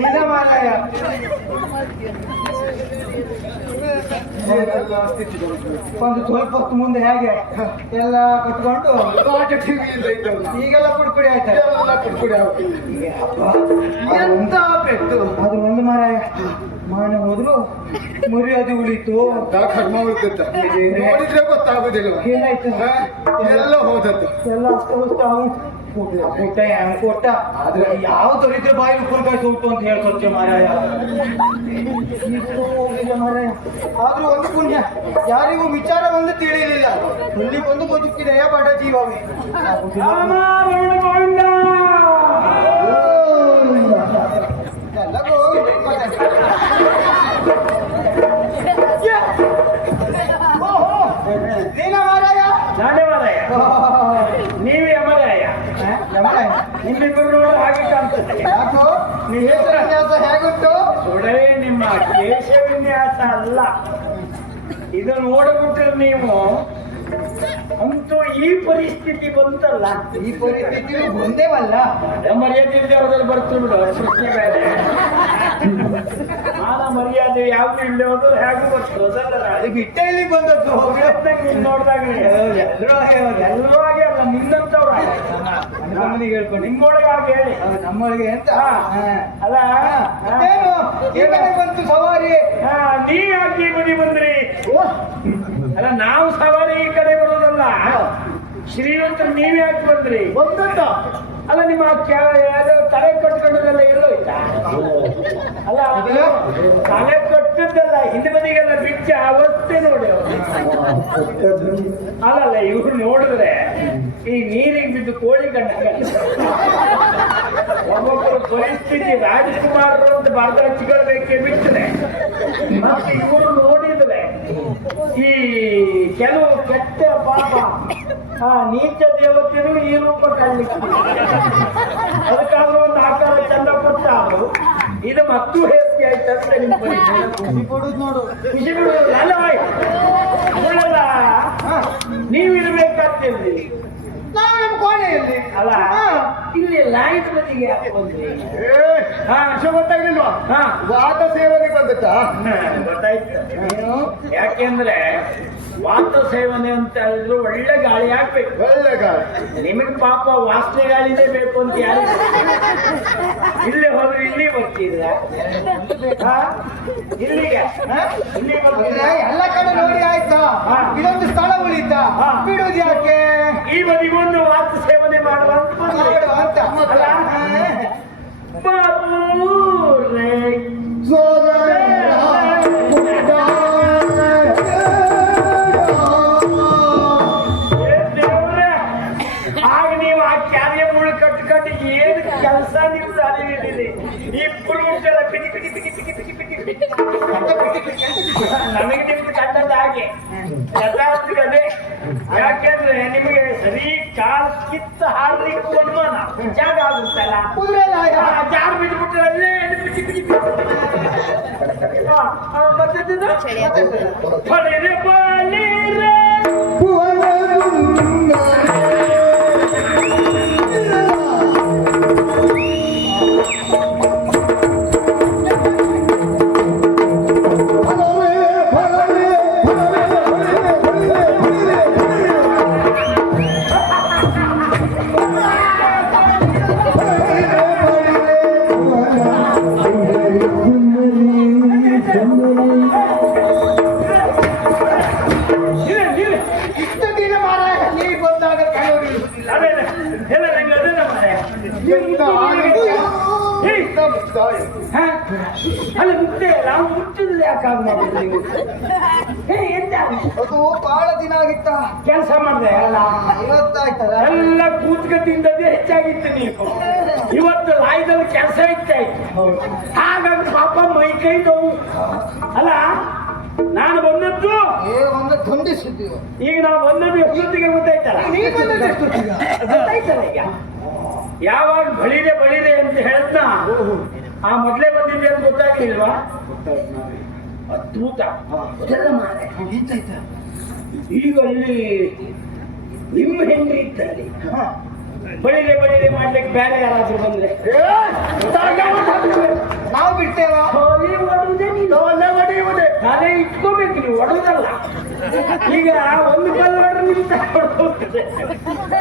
ಈಗ ಮಾರಾಯ ಒಂದು ಸ್ವಲ್ಪ ಹೊತ್ತು ಮುಂದೆ ಹೇಗೆ ಎಲ್ಲ ಕಟ್ಕೊಂಡು ರಾಜ ಟಿವಿಯಿಂದ ಇದ್ದವರು ಈಗೆಲ್ಲ ಪುಡ್ಪುಡಿ ಆಯ್ತಾರೆ. ಎಲ್ಲ ಕುಡ್ಕುಡಿ ಎಂತ ಪೆಟ್ಟು. ಅದು ಒಂದು ಮಾರಾಯ ಮಾನ ಹೋದ್ರು ಮರ್ಯಾದೆ ಉಳಿತು. ಕರ್ಮ ಉಳ್ಕುತ್ತ ನೋಡಿದ್ರೆ ಗೊತ್ತಾಗುದಿಲ್ಲ. ಏನಾಯ್ತು? ಎಲ್ಲ ಹೋದದ್ದು. ಎಲ್ಲ ಅಸ್ತವ್ಯಸ್ತ ಕೊಟ್ಟ ಹೆಂಗ್ ಕೊಟ್ಟ. ಆದ್ರೆ ಯಾವ ದೊರಿದ್ರೆ ಬಾಯಿ ಉಪ್ಪುನಕಾಯಿ ಸೋಟು ಅಂತ ಹೇಳಿ ಸತ್ಯ ಮಾರಾಯ. ಮಾರಾಯ ಆದ್ರೂ ಒಂದು ಪುಣ್ಯ, ಯಾರಿಗೂ ವಿಚಾರ ಒಂದು ತಿಳಿಯಲಿಲ್ಲ. ಅಲ್ಲಿ ಬಂದು ಬದುಕಿದೆ ಬಡ ಜೀವವೇ. ಎಲ್ಲ ನೀನ ಮಾರಾಯ? ನಾನೇ ಮಾರಾಯ, ನೀವೇ ಯಮರಾಯ. ನಿಮ್ಮಿಬ್ಬರು ಹಾಗೆ ಕಾಣ್ತದೆ. ಯಾಕೋ ನೀ ಹೆಸರು ಹೇಗುಂಟು? ಒಳ್ಳೆ ನಿಮ್ಮ ಕೇಶ ವಿನ್ಯಾಸ ಅಲ್ಲ ಇದು. ನೋಡ್ಬಿಟ್ರೆ ನೀವು ಅಂತೂ ಈ ಪರಿಸ್ಥಿತಿ ಬಂತಲ್ಲ. ಈ ಪರಿಸ್ಥಿತಿ ಬಂದೇವಲ್ಲ. ಮರ್ಯಾದೆ ಇಲ್ಲದೆ ಹೋದಲ್ಲಿ ಬರ್ತೀವಿ ಬಿಡು, ಸೃಷ್ಟಿ ಬೇರೆ. ಮಾನ ಮರ್ಯಾದೆ ಯಾವ್ದು ಇಲ್ಲದೆ ಹೋದ್ರೆ ಹೇಗೂ ಬರ್ತದಲ್ಲ. ಅದು ಬಿಟ್ಟ ಇಲ್ಲಿ ಬಂದದ್ದು. ನೋಡಿದಾಗ ಎಲ್ಲರೂ ಹಾಗೆ ಅಲ್ಲ, ನಿನ್ನಂತವ್ರು ನಮ್ಮನಿಗೆ ಹೇಳ್ಕೊಂಡು ನಿಮ್ಮೊಳಗೆ ಹಾಗೆ ಹೇಳಿ. ನಮ್ಮೊಳಗೆ ಅಂತ ಅಲ್ಲ ಏನು ಈ ಕಡೆ ಬಂತು ಸವಾರಿ. ನೀವ್ ಯಾಕೆ ಈ ಬದಿ ಬಂದ್ರಿ? ಅಲ್ಲ ನಾವು ಸವಾರಿ ಈ ಕಡೆ ಬರೋದಲ್ಲ. ಶ್ರೀಮಂತರು ನೀವ್ ಯಾಕೆ ಬಂದ್ರಿ? ಬಂದದ್ದ ಅಲ್ಲ ನಿಮ್ಮ ತಲೆ ಕಟ್ಕೊಂಡದೆಲ್ಲ ಎಲ್ಲೋಯ್ತಾ? ಅಲ್ಲ ತಲೆ ಕಟ್ಟದ್ದಲ್ಲ, ಹಿಂದೆ ಮನೆಗೆಲ್ಲ ಬಿಚ್ಚ ಅವಸ್ಥೆ ನೋಡಿ ಅವ್ರು. ಅಲ್ಲಲ್ಲ ಇವ್ರು ನೋಡಿದ್ರೆ ಈ ನೀರಿಗೆ ಬಿದ್ದು ಕೋಳಿ ಕಂಡ ಒಬ್ಬೊಬ್ಬರು ಪರಿಸ್ಥಿತಿ ರಾಜಕುಮಾರರು ಅಂತ ಭಾರತ ಹಚ್ಚಿಕೊಳ್ಬೇಕೆ ಬಿಟ್ಟರೆ, ಮತ್ತೆ ಇವರು ನೋಡಿದ್ರೆ ಈ ಕೆಲವು ಕೆಟ್ಟ ಪಾಪ ನೀಚ ದೇವತೆಗಳು ಈ ರೂಪ ಕಾಣಲಿಕ್ಕೆ ಅದಕ್ಕಾದ್ರೂ ಒಂದು ಆಕಾರ ಚಂದ ಕೊಟ್ಟಾದ್ರು ಇದು ಮತ್ತೂ ಹೇಸಿಗೆ ಆಯ್ತಂದ್ರೆ ನಿಮ್ಮ ಖುಷಿ ಕೊಡುದು ನೋಡು. ಖುಷಿ ಬಿಡುವುದು ಅಲ್ಲ ಒಳ್ಳೆದ ನೀವು ಇರ್ಬೇಕಾಗ್ತಿರ್ಲಿ. ನಾವು ನಮ್ಮ ಕೋಣೆಯಲ್ಲಿ ಅಲ್ಲ ಇಲ್ಲಿ ಲೈಟ್ ಬದಿಗೆ ಯಾಕೆ ಬಂದ್ರಿ? ಗೊತ್ತಾಗ್ಲಿಲ್ವಾ? ವಾದ ಸೇವನೆಗೆ ಬಂದದ್ದ. ಗೊತ್ತಾಯ್ತು. ಯಾಕೆಂದ್ರೆ ವಾತ ಸೇವನೆ ಅಂತ ಹೇಳಿದ್ರು ಒಳ್ಳೆ ಗಾಳಿ ಹಾಕ್ಬೇಕು. ಒಳ್ಳೆ ಗಾಳಿ. ನಿಮಗೆ ಪಾಪ ವಾಸನೆ ಗಾಳಿನೇ ಬೇಕು ಅಂತ ಯಾರು ಇಲ್ಲೇ ಹೋದ್ರೆ ಇಲ್ಲಿ ಬರ್ತಿದ್ರ ಇಲ್ಲಿಗೆ ಇಲ್ಲಿ ಬರ್ತಿದ್ರ? ಎಲ್ಲ ಕಡೆ ನೋಡಿ ಆಯ್ತಾ? ಇದೊಂದು ಸ್ಥಳ ಉಳಿತಾ ಬಿಡುದು ಯಾಕೆ? ಈ ಬದಿಗೊಂದು ವಾತ ಸೇವನೆ ಮಾಡುವ ಅಂತ ಅಲ್ಲ ಆಗ ನೀವು ಆ ಕ್ಯಾರಿಯ ಮುಳ್ಳು ಕಟ್ಕೊಂಡು ಏನು ಕೆಲಸ ನೀವು ಸಾಲಿ ಹಿಡಿದ್ರಿ ಇಬ್ಬರು ಉಂಟಲ್ಲ ಪಿಟಿ ಪಿಟಿ ಪಿಟಿ ಪಿಟಿ ಪಿಟಿ ಪಿಟಿ ಪಿಟಿ ನಮಗೆ ನಿಮ್ದು ಕಂಡದ್ದು ಹಾಗೆ ಯಥಾರ್ಥಕ್ಕೆ ಅದೇ ಯಾಕೆಂದ್ರೆ ನಿಮಗೆ ಸರಿ ಕಾಲ್ ಕಿತ್ತ ಹಾಡ್ಲಿಕ್ಕೆ ಅನುಮಾನ ಜಾಗ ಆಗುತ್ತಲ್ಲ ಜಾಗ ಬಿಟ್ಬಿಟ್ರೆ ಅಲ್ಲೇ ಪಿಟಿ ಪಿಟಿ ಪಿಟಿ ಮತ್ತೆ ಬಳಿರೆ ಬಳಿರೆ ಅಲ್ಲ ಮುಟ್ಟೆ ನಾವು ಮುಟ್ಟಿದ್ರೆ ಯಾಕಾಗ ಅದು ಬಹಳ ದಿನ ಆಗಿತ್ತ ಕೆಲಸ ಮಾಡಿದೆ ಅಲ್ಲ ಇವತ್ತಾಯ್ತಲ್ಲ ಎಲ್ಲ ಕೂತ್ಕಟ್ಟಿಂದದೇ ಹೆಚ್ಚಾಗಿತ್ತು ನೀವು ಇವತ್ತು ಲಾಯದಲ್ಲಿ ಕೆಲಸ ಹೆಚ್ಚಾಯ್ತು ಹಾಗಾಗಿ ಪಾಪ ಮೈ ಕೈ ನೋವು ಅಲ್ಲ ನಾನು ಬಂದದ್ದು ಒಂದು ಖಂಡಿಸಿದ್ದೀವಿ ಈಗ ನಾವು ಬಂದದ್ದು ಎಷ್ಟೊತ್ತಿಗೆ ಗೊತ್ತಾಯ್ತಲ್ಲ ಗೊತ್ತಾಯ್ತಲ್ಲ ಈಗ ಯಾವಾಗ ಬಳಿದೆ ಬಳಿದೆ ಅಂತ ಹೇಳ್ತಾ ಆ ಮೊದಲೇ ಬಂದಿದ್ದೆ ಅಂತ ಗೊತ್ತಾಗ್ಲಿಲ್ವಾ ಅದ್ಭುತ ಈಗ ಅಲ್ಲಿ ನಿಮ್ಮ ಹೆಂಡ್ರಿ ಇದ್ದಾರೆ ಬಳಿದೆ ಬಳಿದೆ ಮಾಡ್ಲಿಕ್ಕೆ ಬೇರೆ ಯಾರಾದ್ರೂ ಬಂದ್ರೆ ನಾವು ಬಿಡ್ತೇವ ಹೊಡೆಯುವುದೇ ನೀನು ಹೊಡೆಯುವುದೇ ಅದೇ ಇಟ್ಕೋಬೇಕು ನೀವು ಹೊಡೆದಲ್ಲ ಈಗ ಒಂದು ಕಲ್ಲರು ನಿಂತ ಹೊಡೆದೋಗ್ತದೆ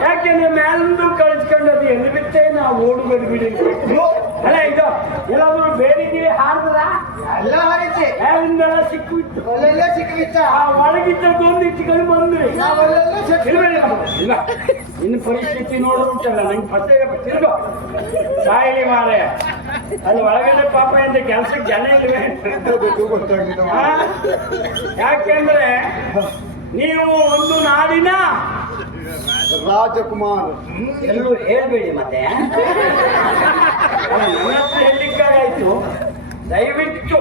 ಯಾಕೆಂದ್ರೆ ಮ್ಯಾಲಿಂದು ಕಳಿಸ್ಕೊಂಡು ಅದು ಎಲ್ಲಿ ಬಿಟ್ಟೆ ನಾವು ಓಡುಗಡೆ ಬಿಡಿ ಅಲ್ಲ ಇದು ಎಲ್ಲಾದ್ರೂ ಬೇರೆ ಗಿರಿ ಹಾರಿದ್ರ ಎಲ್ಲ ಹಾರಿದ್ದೆ ಮ್ಯಾಲಿಂದೆಲ್ಲ ಸಿಕ್ಕಿಬಿಟ್ಟು ಅಲ್ಲೆಲ್ಲ ಸಿಕ್ಕಿಬಿಟ್ಟ ಆ ಒಳಗಿದ್ದದ್ದು ಒಂದು ಇಟ್ಕೊಂಡು ಬಂದ್ರಿ ನಾವೆಲ್ಲ ಇಲ್ಲ ಇನ್ನು ಪರಿಸ್ಥಿತಿ ನೋಡುಂಟಲ್ಲ ನಂಗೆ ಪತ್ತೆ ತಿರುಗೋ ಸಾಯಿಲಿ ಮಾರೆ ಅಲ್ಲಿ ಒಳಗಡೆ ಪಾಪ ಎಂದ ಕೆಲ್ಸಕ್ಕೆ ಜನ ಇಲ್ವೇ ಆ? ಯಾಕೆಂದ್ರೆ ನೀವು ಒಂದು ನಾಡಿನ ರಾಜಕುಮಾರ್ ಎಲ್ಲೂ ಹೇಳ್ಬೇಡಿ ಮತ್ತೆ ನನ್ನ ಹತ್ರ ಹೇಳಿಕ್ಕಾಗಾಯ್ತು ದಯವಿಟ್ಟು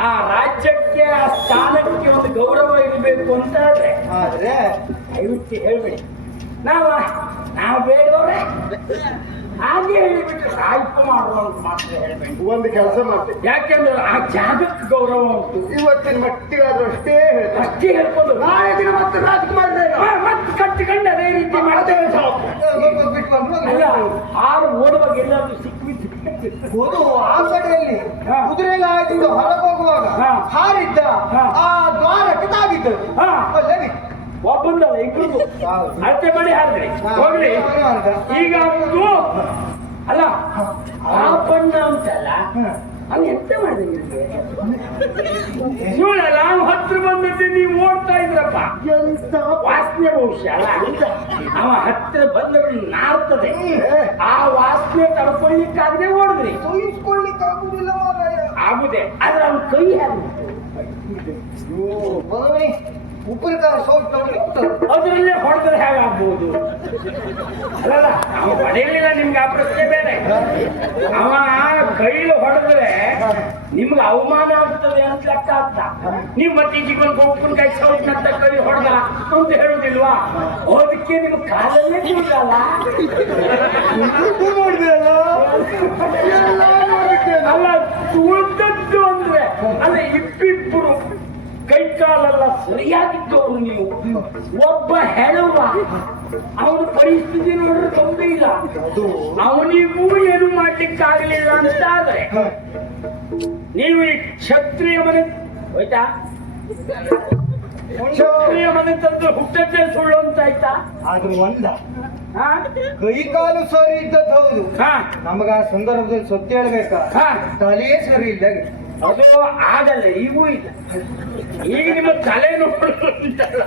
ಆ ರಾಜ್ಯಕ್ಕೆ ಆ ಸ್ಥಾನಕ್ಕೆ ಒಂದು ಗೌರವ ಇರಬೇಕು ಅಂತ ಆದ್ರೆ ದಯವಿಟ್ಟು ಹೇಳ್ಬೇಡಿ ನಾವು ಬೇಡವ್ರೆ ಹಾಗೆ ಹೇಳಿಬಿಟ್ಟು ಸಾಯ್ತು ಮಾಡುವ ಅಂತ ಮಾತ್ರ ಹೇಳ್ಬೇಡಿ ಒಂದು ಕೆಲಸ ಮಾಡ್ತೀನಿ ಯಾಕೆಂದ್ರೆ ಆ ಜಾಗಕ್ಕೆ ಗೌರವ ಉಂಟು ಇವತ್ತಿನ ಮಟ್ಟಿಗಾದ್ರೂ ಅಷ್ಟೇ ಹೇಳ್ತೀನಿ ಅಷ್ಟೇ ಹೇಳ್ಬೋದು ನಾಳೆ ದಿನ ಮತ್ತೆ ರಾಜಕುಮಾರ್ ಮತ್ತೆ ಕಟ್ಟಿಕೊಂಡು ಅದೇ ರೀತಿ ಮಾಡ್ತೇವೆ ಬಿಟ್ಟು ಬಂದ್ರು ಅಲ್ಲ ಆರು ಓಡುವಾಗ ಎಲ್ಲಾದ್ರೂ ಸಿಕ್ಕಿಬಿಟ್ಟು ಒಂದು ಆ ಕಡೆಯಲ್ಲಿ ಹಾ. ಕುದುರೆಲ್ಲ ಆಯ್ತಿದ್ದು ಹೊರಗೆ ಹೋಗುವಾಗ ಹಾ. ಹಾರಿದ್ದ ಹಾ. ಆ ದ್ವಾರಕ್ಕೆ ತಾಗಿದ್ದು ಹಾ. ಅಲ್ಲೇ ಒಬ್ಬಂದಲ್ಲ ಇಬ್ಬರು ಹೌದು. ಅಳತೆ ಮಾಡಿ ಹಾರಿದ್ರಿ ಹೋಗ್ಲಿ ಈಗ ಒಂದು ಅಲ್ಲ ಪಾಪಣ್ಣ ಅಂತಲ್ಲ ಅವ್ನು ಎಂತ ಮಾಡಿದೆ ನಿಮ್ಗೆ ಇವಳಲ್ಲ ಅವ್ನು ಹತ್ರ ಬಂದದ್ದು ನೀವು ಓಡ್ತಾ ಇದ್ರಪ್ಪ ವಾಸನೆ ಬಹುಶಃ ಅಲ್ಲ ಅವ ಹತ್ರ ಬಂದವಳು ನಾರ್ತದೆ ಆ ವಾಸನೆ ತಡ್ಕೊಳ್ಳಿಕ್ಕಾಗದೆ ಓಡಿದ್ರಿ ಸಹಿಸ್ಕೊಳ್ಳಿಕ್ಕೆ ಆಗುದಿಲ್ಲ ಮಾರಾಯ. ಆಗುದೆ ಆದ್ರೆ ಅವ್ನ ಕೈ ಹಾಗೆ ಮಗನೇ, ಉಪ್ಪಿನಕಾಯಿ ಸೌಟ್ ತಗೊಂಡು ಅದರಲ್ಲೇ ಹೊಡೆದ್ರೆ ಹೇಗಾಗ್ಬೋದು ಅಲ್ಲಲ್ಲ ಅವ ಹೊಡೆಯಲಿಲ್ಲ ನಿಮ್ಗೆ ಆ ಪ್ರಶ್ನೆ ಬೇರೆ ಅವ ಕೈಲಿ ಹೊಡೆದ್ರೆ ನಿಮ್ಗೆ ಅವಮಾನ ಆಗ್ತದೆ ಅಂತ ಲೆಕ್ಕ ಆಗ್ತ ನೀವು ಮತ್ತೆ ಈಜಿಕೊಂಡು ಉಪ್ಪಿನಕಾಯಿ ಸೌಟ್ನಂತ ಕೈ ಹೊಡೆದ ಅಂತ ಹೇಳುದಿಲ್ವಾ ಅದಕ್ಕೆ ನಿಮ್ ಕಾಲಲ್ಲೇ ಬೀಳಲ್ಲ ಅಲ್ಲ ತುಳಿದದ್ದು ಅಂದ್ರೆ ಅಲ್ಲ ಇಬ್ಬಿಬ್ಬರು ಕೈ ಕಾಲೆಲ್ಲ ಸರಿಯಾಗಿದ್ದವರು ನೀವು ಒಬ್ಬ ಹೇಳುವ ಅವನ ಪರಿಸ್ಥಿತಿ ನೋಡ್ರೆ ತೊಂದರೆ ಇಲ್ಲ ಅವನಿಗೂ ಏನು ಮಾಡ್ಲಿಕ್ಕಾಗಲಿಲ್ಲ ಅಂತ ಆದ್ರೆ ನೀವು ಈ ಕ್ಷತ್ರಿಯ ಮನೆ ಹೋಯ್ತಾ ಕ್ಷತ್ರಿಯ ಮನೆ ತಂದು ಹುಟ್ಟದ್ದೇ ಸುಳ್ಳು ಅಂತ ಆಯ್ತಾ ಆದ್ರೂ ಒಂದ ಹಾ ಕೈ ಕಾಲು ಸರಿ ಇದ್ದದ್ದು ಹೌದು ಹಾ ನಮಗ ಆ ಸಂದರ್ಭದಲ್ಲಿ ಸತ್ಯ ಹೇಳ್ಬೇಕಾ ಹಾ ತಲೆಯೇ ಸರಿ ಇಲ್ಲ ಅದು ಆಗಲ್ಲ, ಈಗೂ ಇಲ್ಲ. ಈಗ ನಿಮ್ಮ ತಲೆ ಉಂಟಲ್ಲ,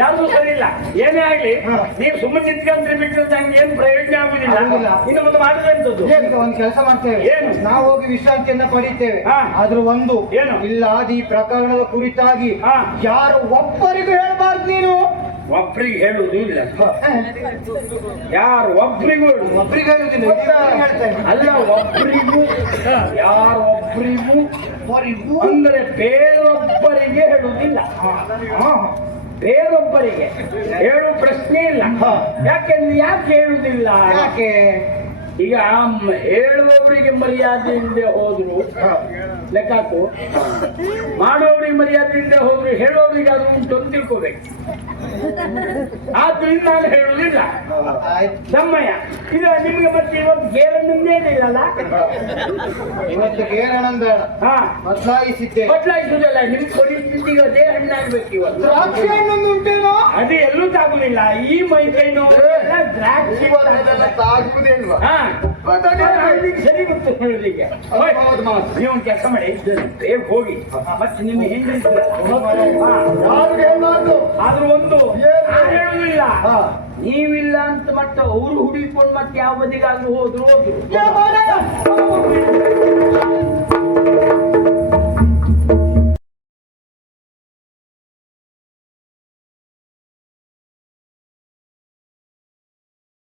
ಯಾವ್ದು ಸರಿ ಇಲ್ಲ. ಏನೇ ಆಗ್ಲಿ ನೀವು ಸುಮ್ಮನೆ ನಿಂತ್ಕೊಂಡ್ರೆ ಬಿಟ್ಟರೆ ನಂಗೆ ಏನು ಪ್ರಯೋಜನ ಆಗುದಿಲ್ಲ. ಇನ್ನು ಮುಂದೆ ಮಾಡಿದಂಥದ್ದು ಈಗ ಒಂದು ಕೆಲಸ ಮಾಡ್ತೇವೆ, ಏನು? ನಾವು ಹೋಗಿ ವಿಶ್ರಾಂತಿಯನ್ನ ಪಡಿತೇವೆ. ಹಾ. ಆದ್ರೂ ಒಂದು ಏನು? ಇಲ್ಲಾದ ಈ ಪ್ರಕರಣದ ಕುರಿತಾಗಿ ಹಾ. ಯಾರು ಒಬ್ಬರಿಗೂ ಹೇಳ್ಬಾರ್ದು ನೀನು. ಒಬ್ರಿಗೆ ಹೇಳುವುದು ಇಲ್ಲ, ಯಾರು ಒಬ್ರಿಗೂ ಹೇಳುದು. ಒಬ್ಬರಿಗೆ ಹೇಳುದಿಲ್ಲ, ಇಬ್ಬರಿಗೆ ಹೇಳ್ತೇನೆ. ಅಲ್ಲ, ಒಬ್ರಿಗೂ, ಯಾರು ಒಬ್ರಿಗೂ ಅಂದ್ರೆ ಬೇರೊಬ್ಬರಿಗೆ ಹೇಳುವುದಿಲ್ಲ. ಬೇರೊಬ್ಬರಿಗೆ ಹೇಳುವ ಪ್ರಶ್ನೆ ಇಲ್ಲ. ಯಾಕೆ ಹೇಳುವುದಿಲ್ಲ? ಯಾಕೆ? ಈಗ ಹೇಳುವವರಿಗೆ ಮರ್ಯಾದೆ ಇಲ್ಲದೆ ಹೋದ್ರು ಲೆಕ್ಕಾಕು, ಮಾಡುವವರಿಗೆ ಮರ್ಯಾದೆ ಇಲ್ಲದೆ ಹೋದ್ರು ಹೇಳುವವರಿಗೆ ಅದು ಉಂಟು ಅಂತ ತಿಳ್ಕೋಬೇಕು. ಆದ್ರಿಂದ ನಾನು ಹೇಳುವುದಿಲ್ಲ. ಆಯ್ತು. ಸಮಯ ಇದು ನಿಮ್ಗೆ ಮತ್ತೆ ಇವತ್ತು ಗೇರನ್ನೇ ಇಲ್ಲಲ್ಲ. ಇವತ್ತು ಕೇರಣಂದ ಹಾ, ಬದಲಾಯಿಸಿದ್ದೆ. ಬದಲಾಯಿಸುವುದಲ್ಲ, ನಿಮ್ಗೆ ಪರಿಸ್ಥಿತಿಗೆ ಅದೇ ಹಣ್ಣಾಗ್ಬೇಕು ಇವತ್ತು. ದ್ರಾಕ್ಷಿ ಹಣ್ಣೊಂದು ಉಂಟೇನೋ? ಅದು ಎಲ್ಲೂ ತಾಗುದಿಲ್ಲ. ಈ ಮೈ ಕೈ ನೋವು ದ್ರಾಕ್ಷಿ ತಾಗುವುದೇ ಇಲ್ವಾ? ಹಾ, ಸರಿ ಗೊತ್ತು ಹೇಳುದೀಗ. ನೀವು ಒಂದು ಕೆಲಸ ಮಾಡಿ, ಬೇಗ ಹೋಗಿ ಮತ್ತೆ ನಿಮ್ಮ ಹೆಂಡತಿ ಯಾರು ಹೇಳ್ಬಾರ್ದು? ಆದ್ರೂ ಒಂದು ನಾನು ಹೇಳುದಿಲ್ಲ, ನೀವಿಲ್ಲ ಅಂತ ಮತ್ತೆ ಅವರು ಹುಡುಕೊಂಡು ಮತ್ತೆ ಯಾವ ಬದಿಗಾದ್ರೂ ಹೋದ್ರು.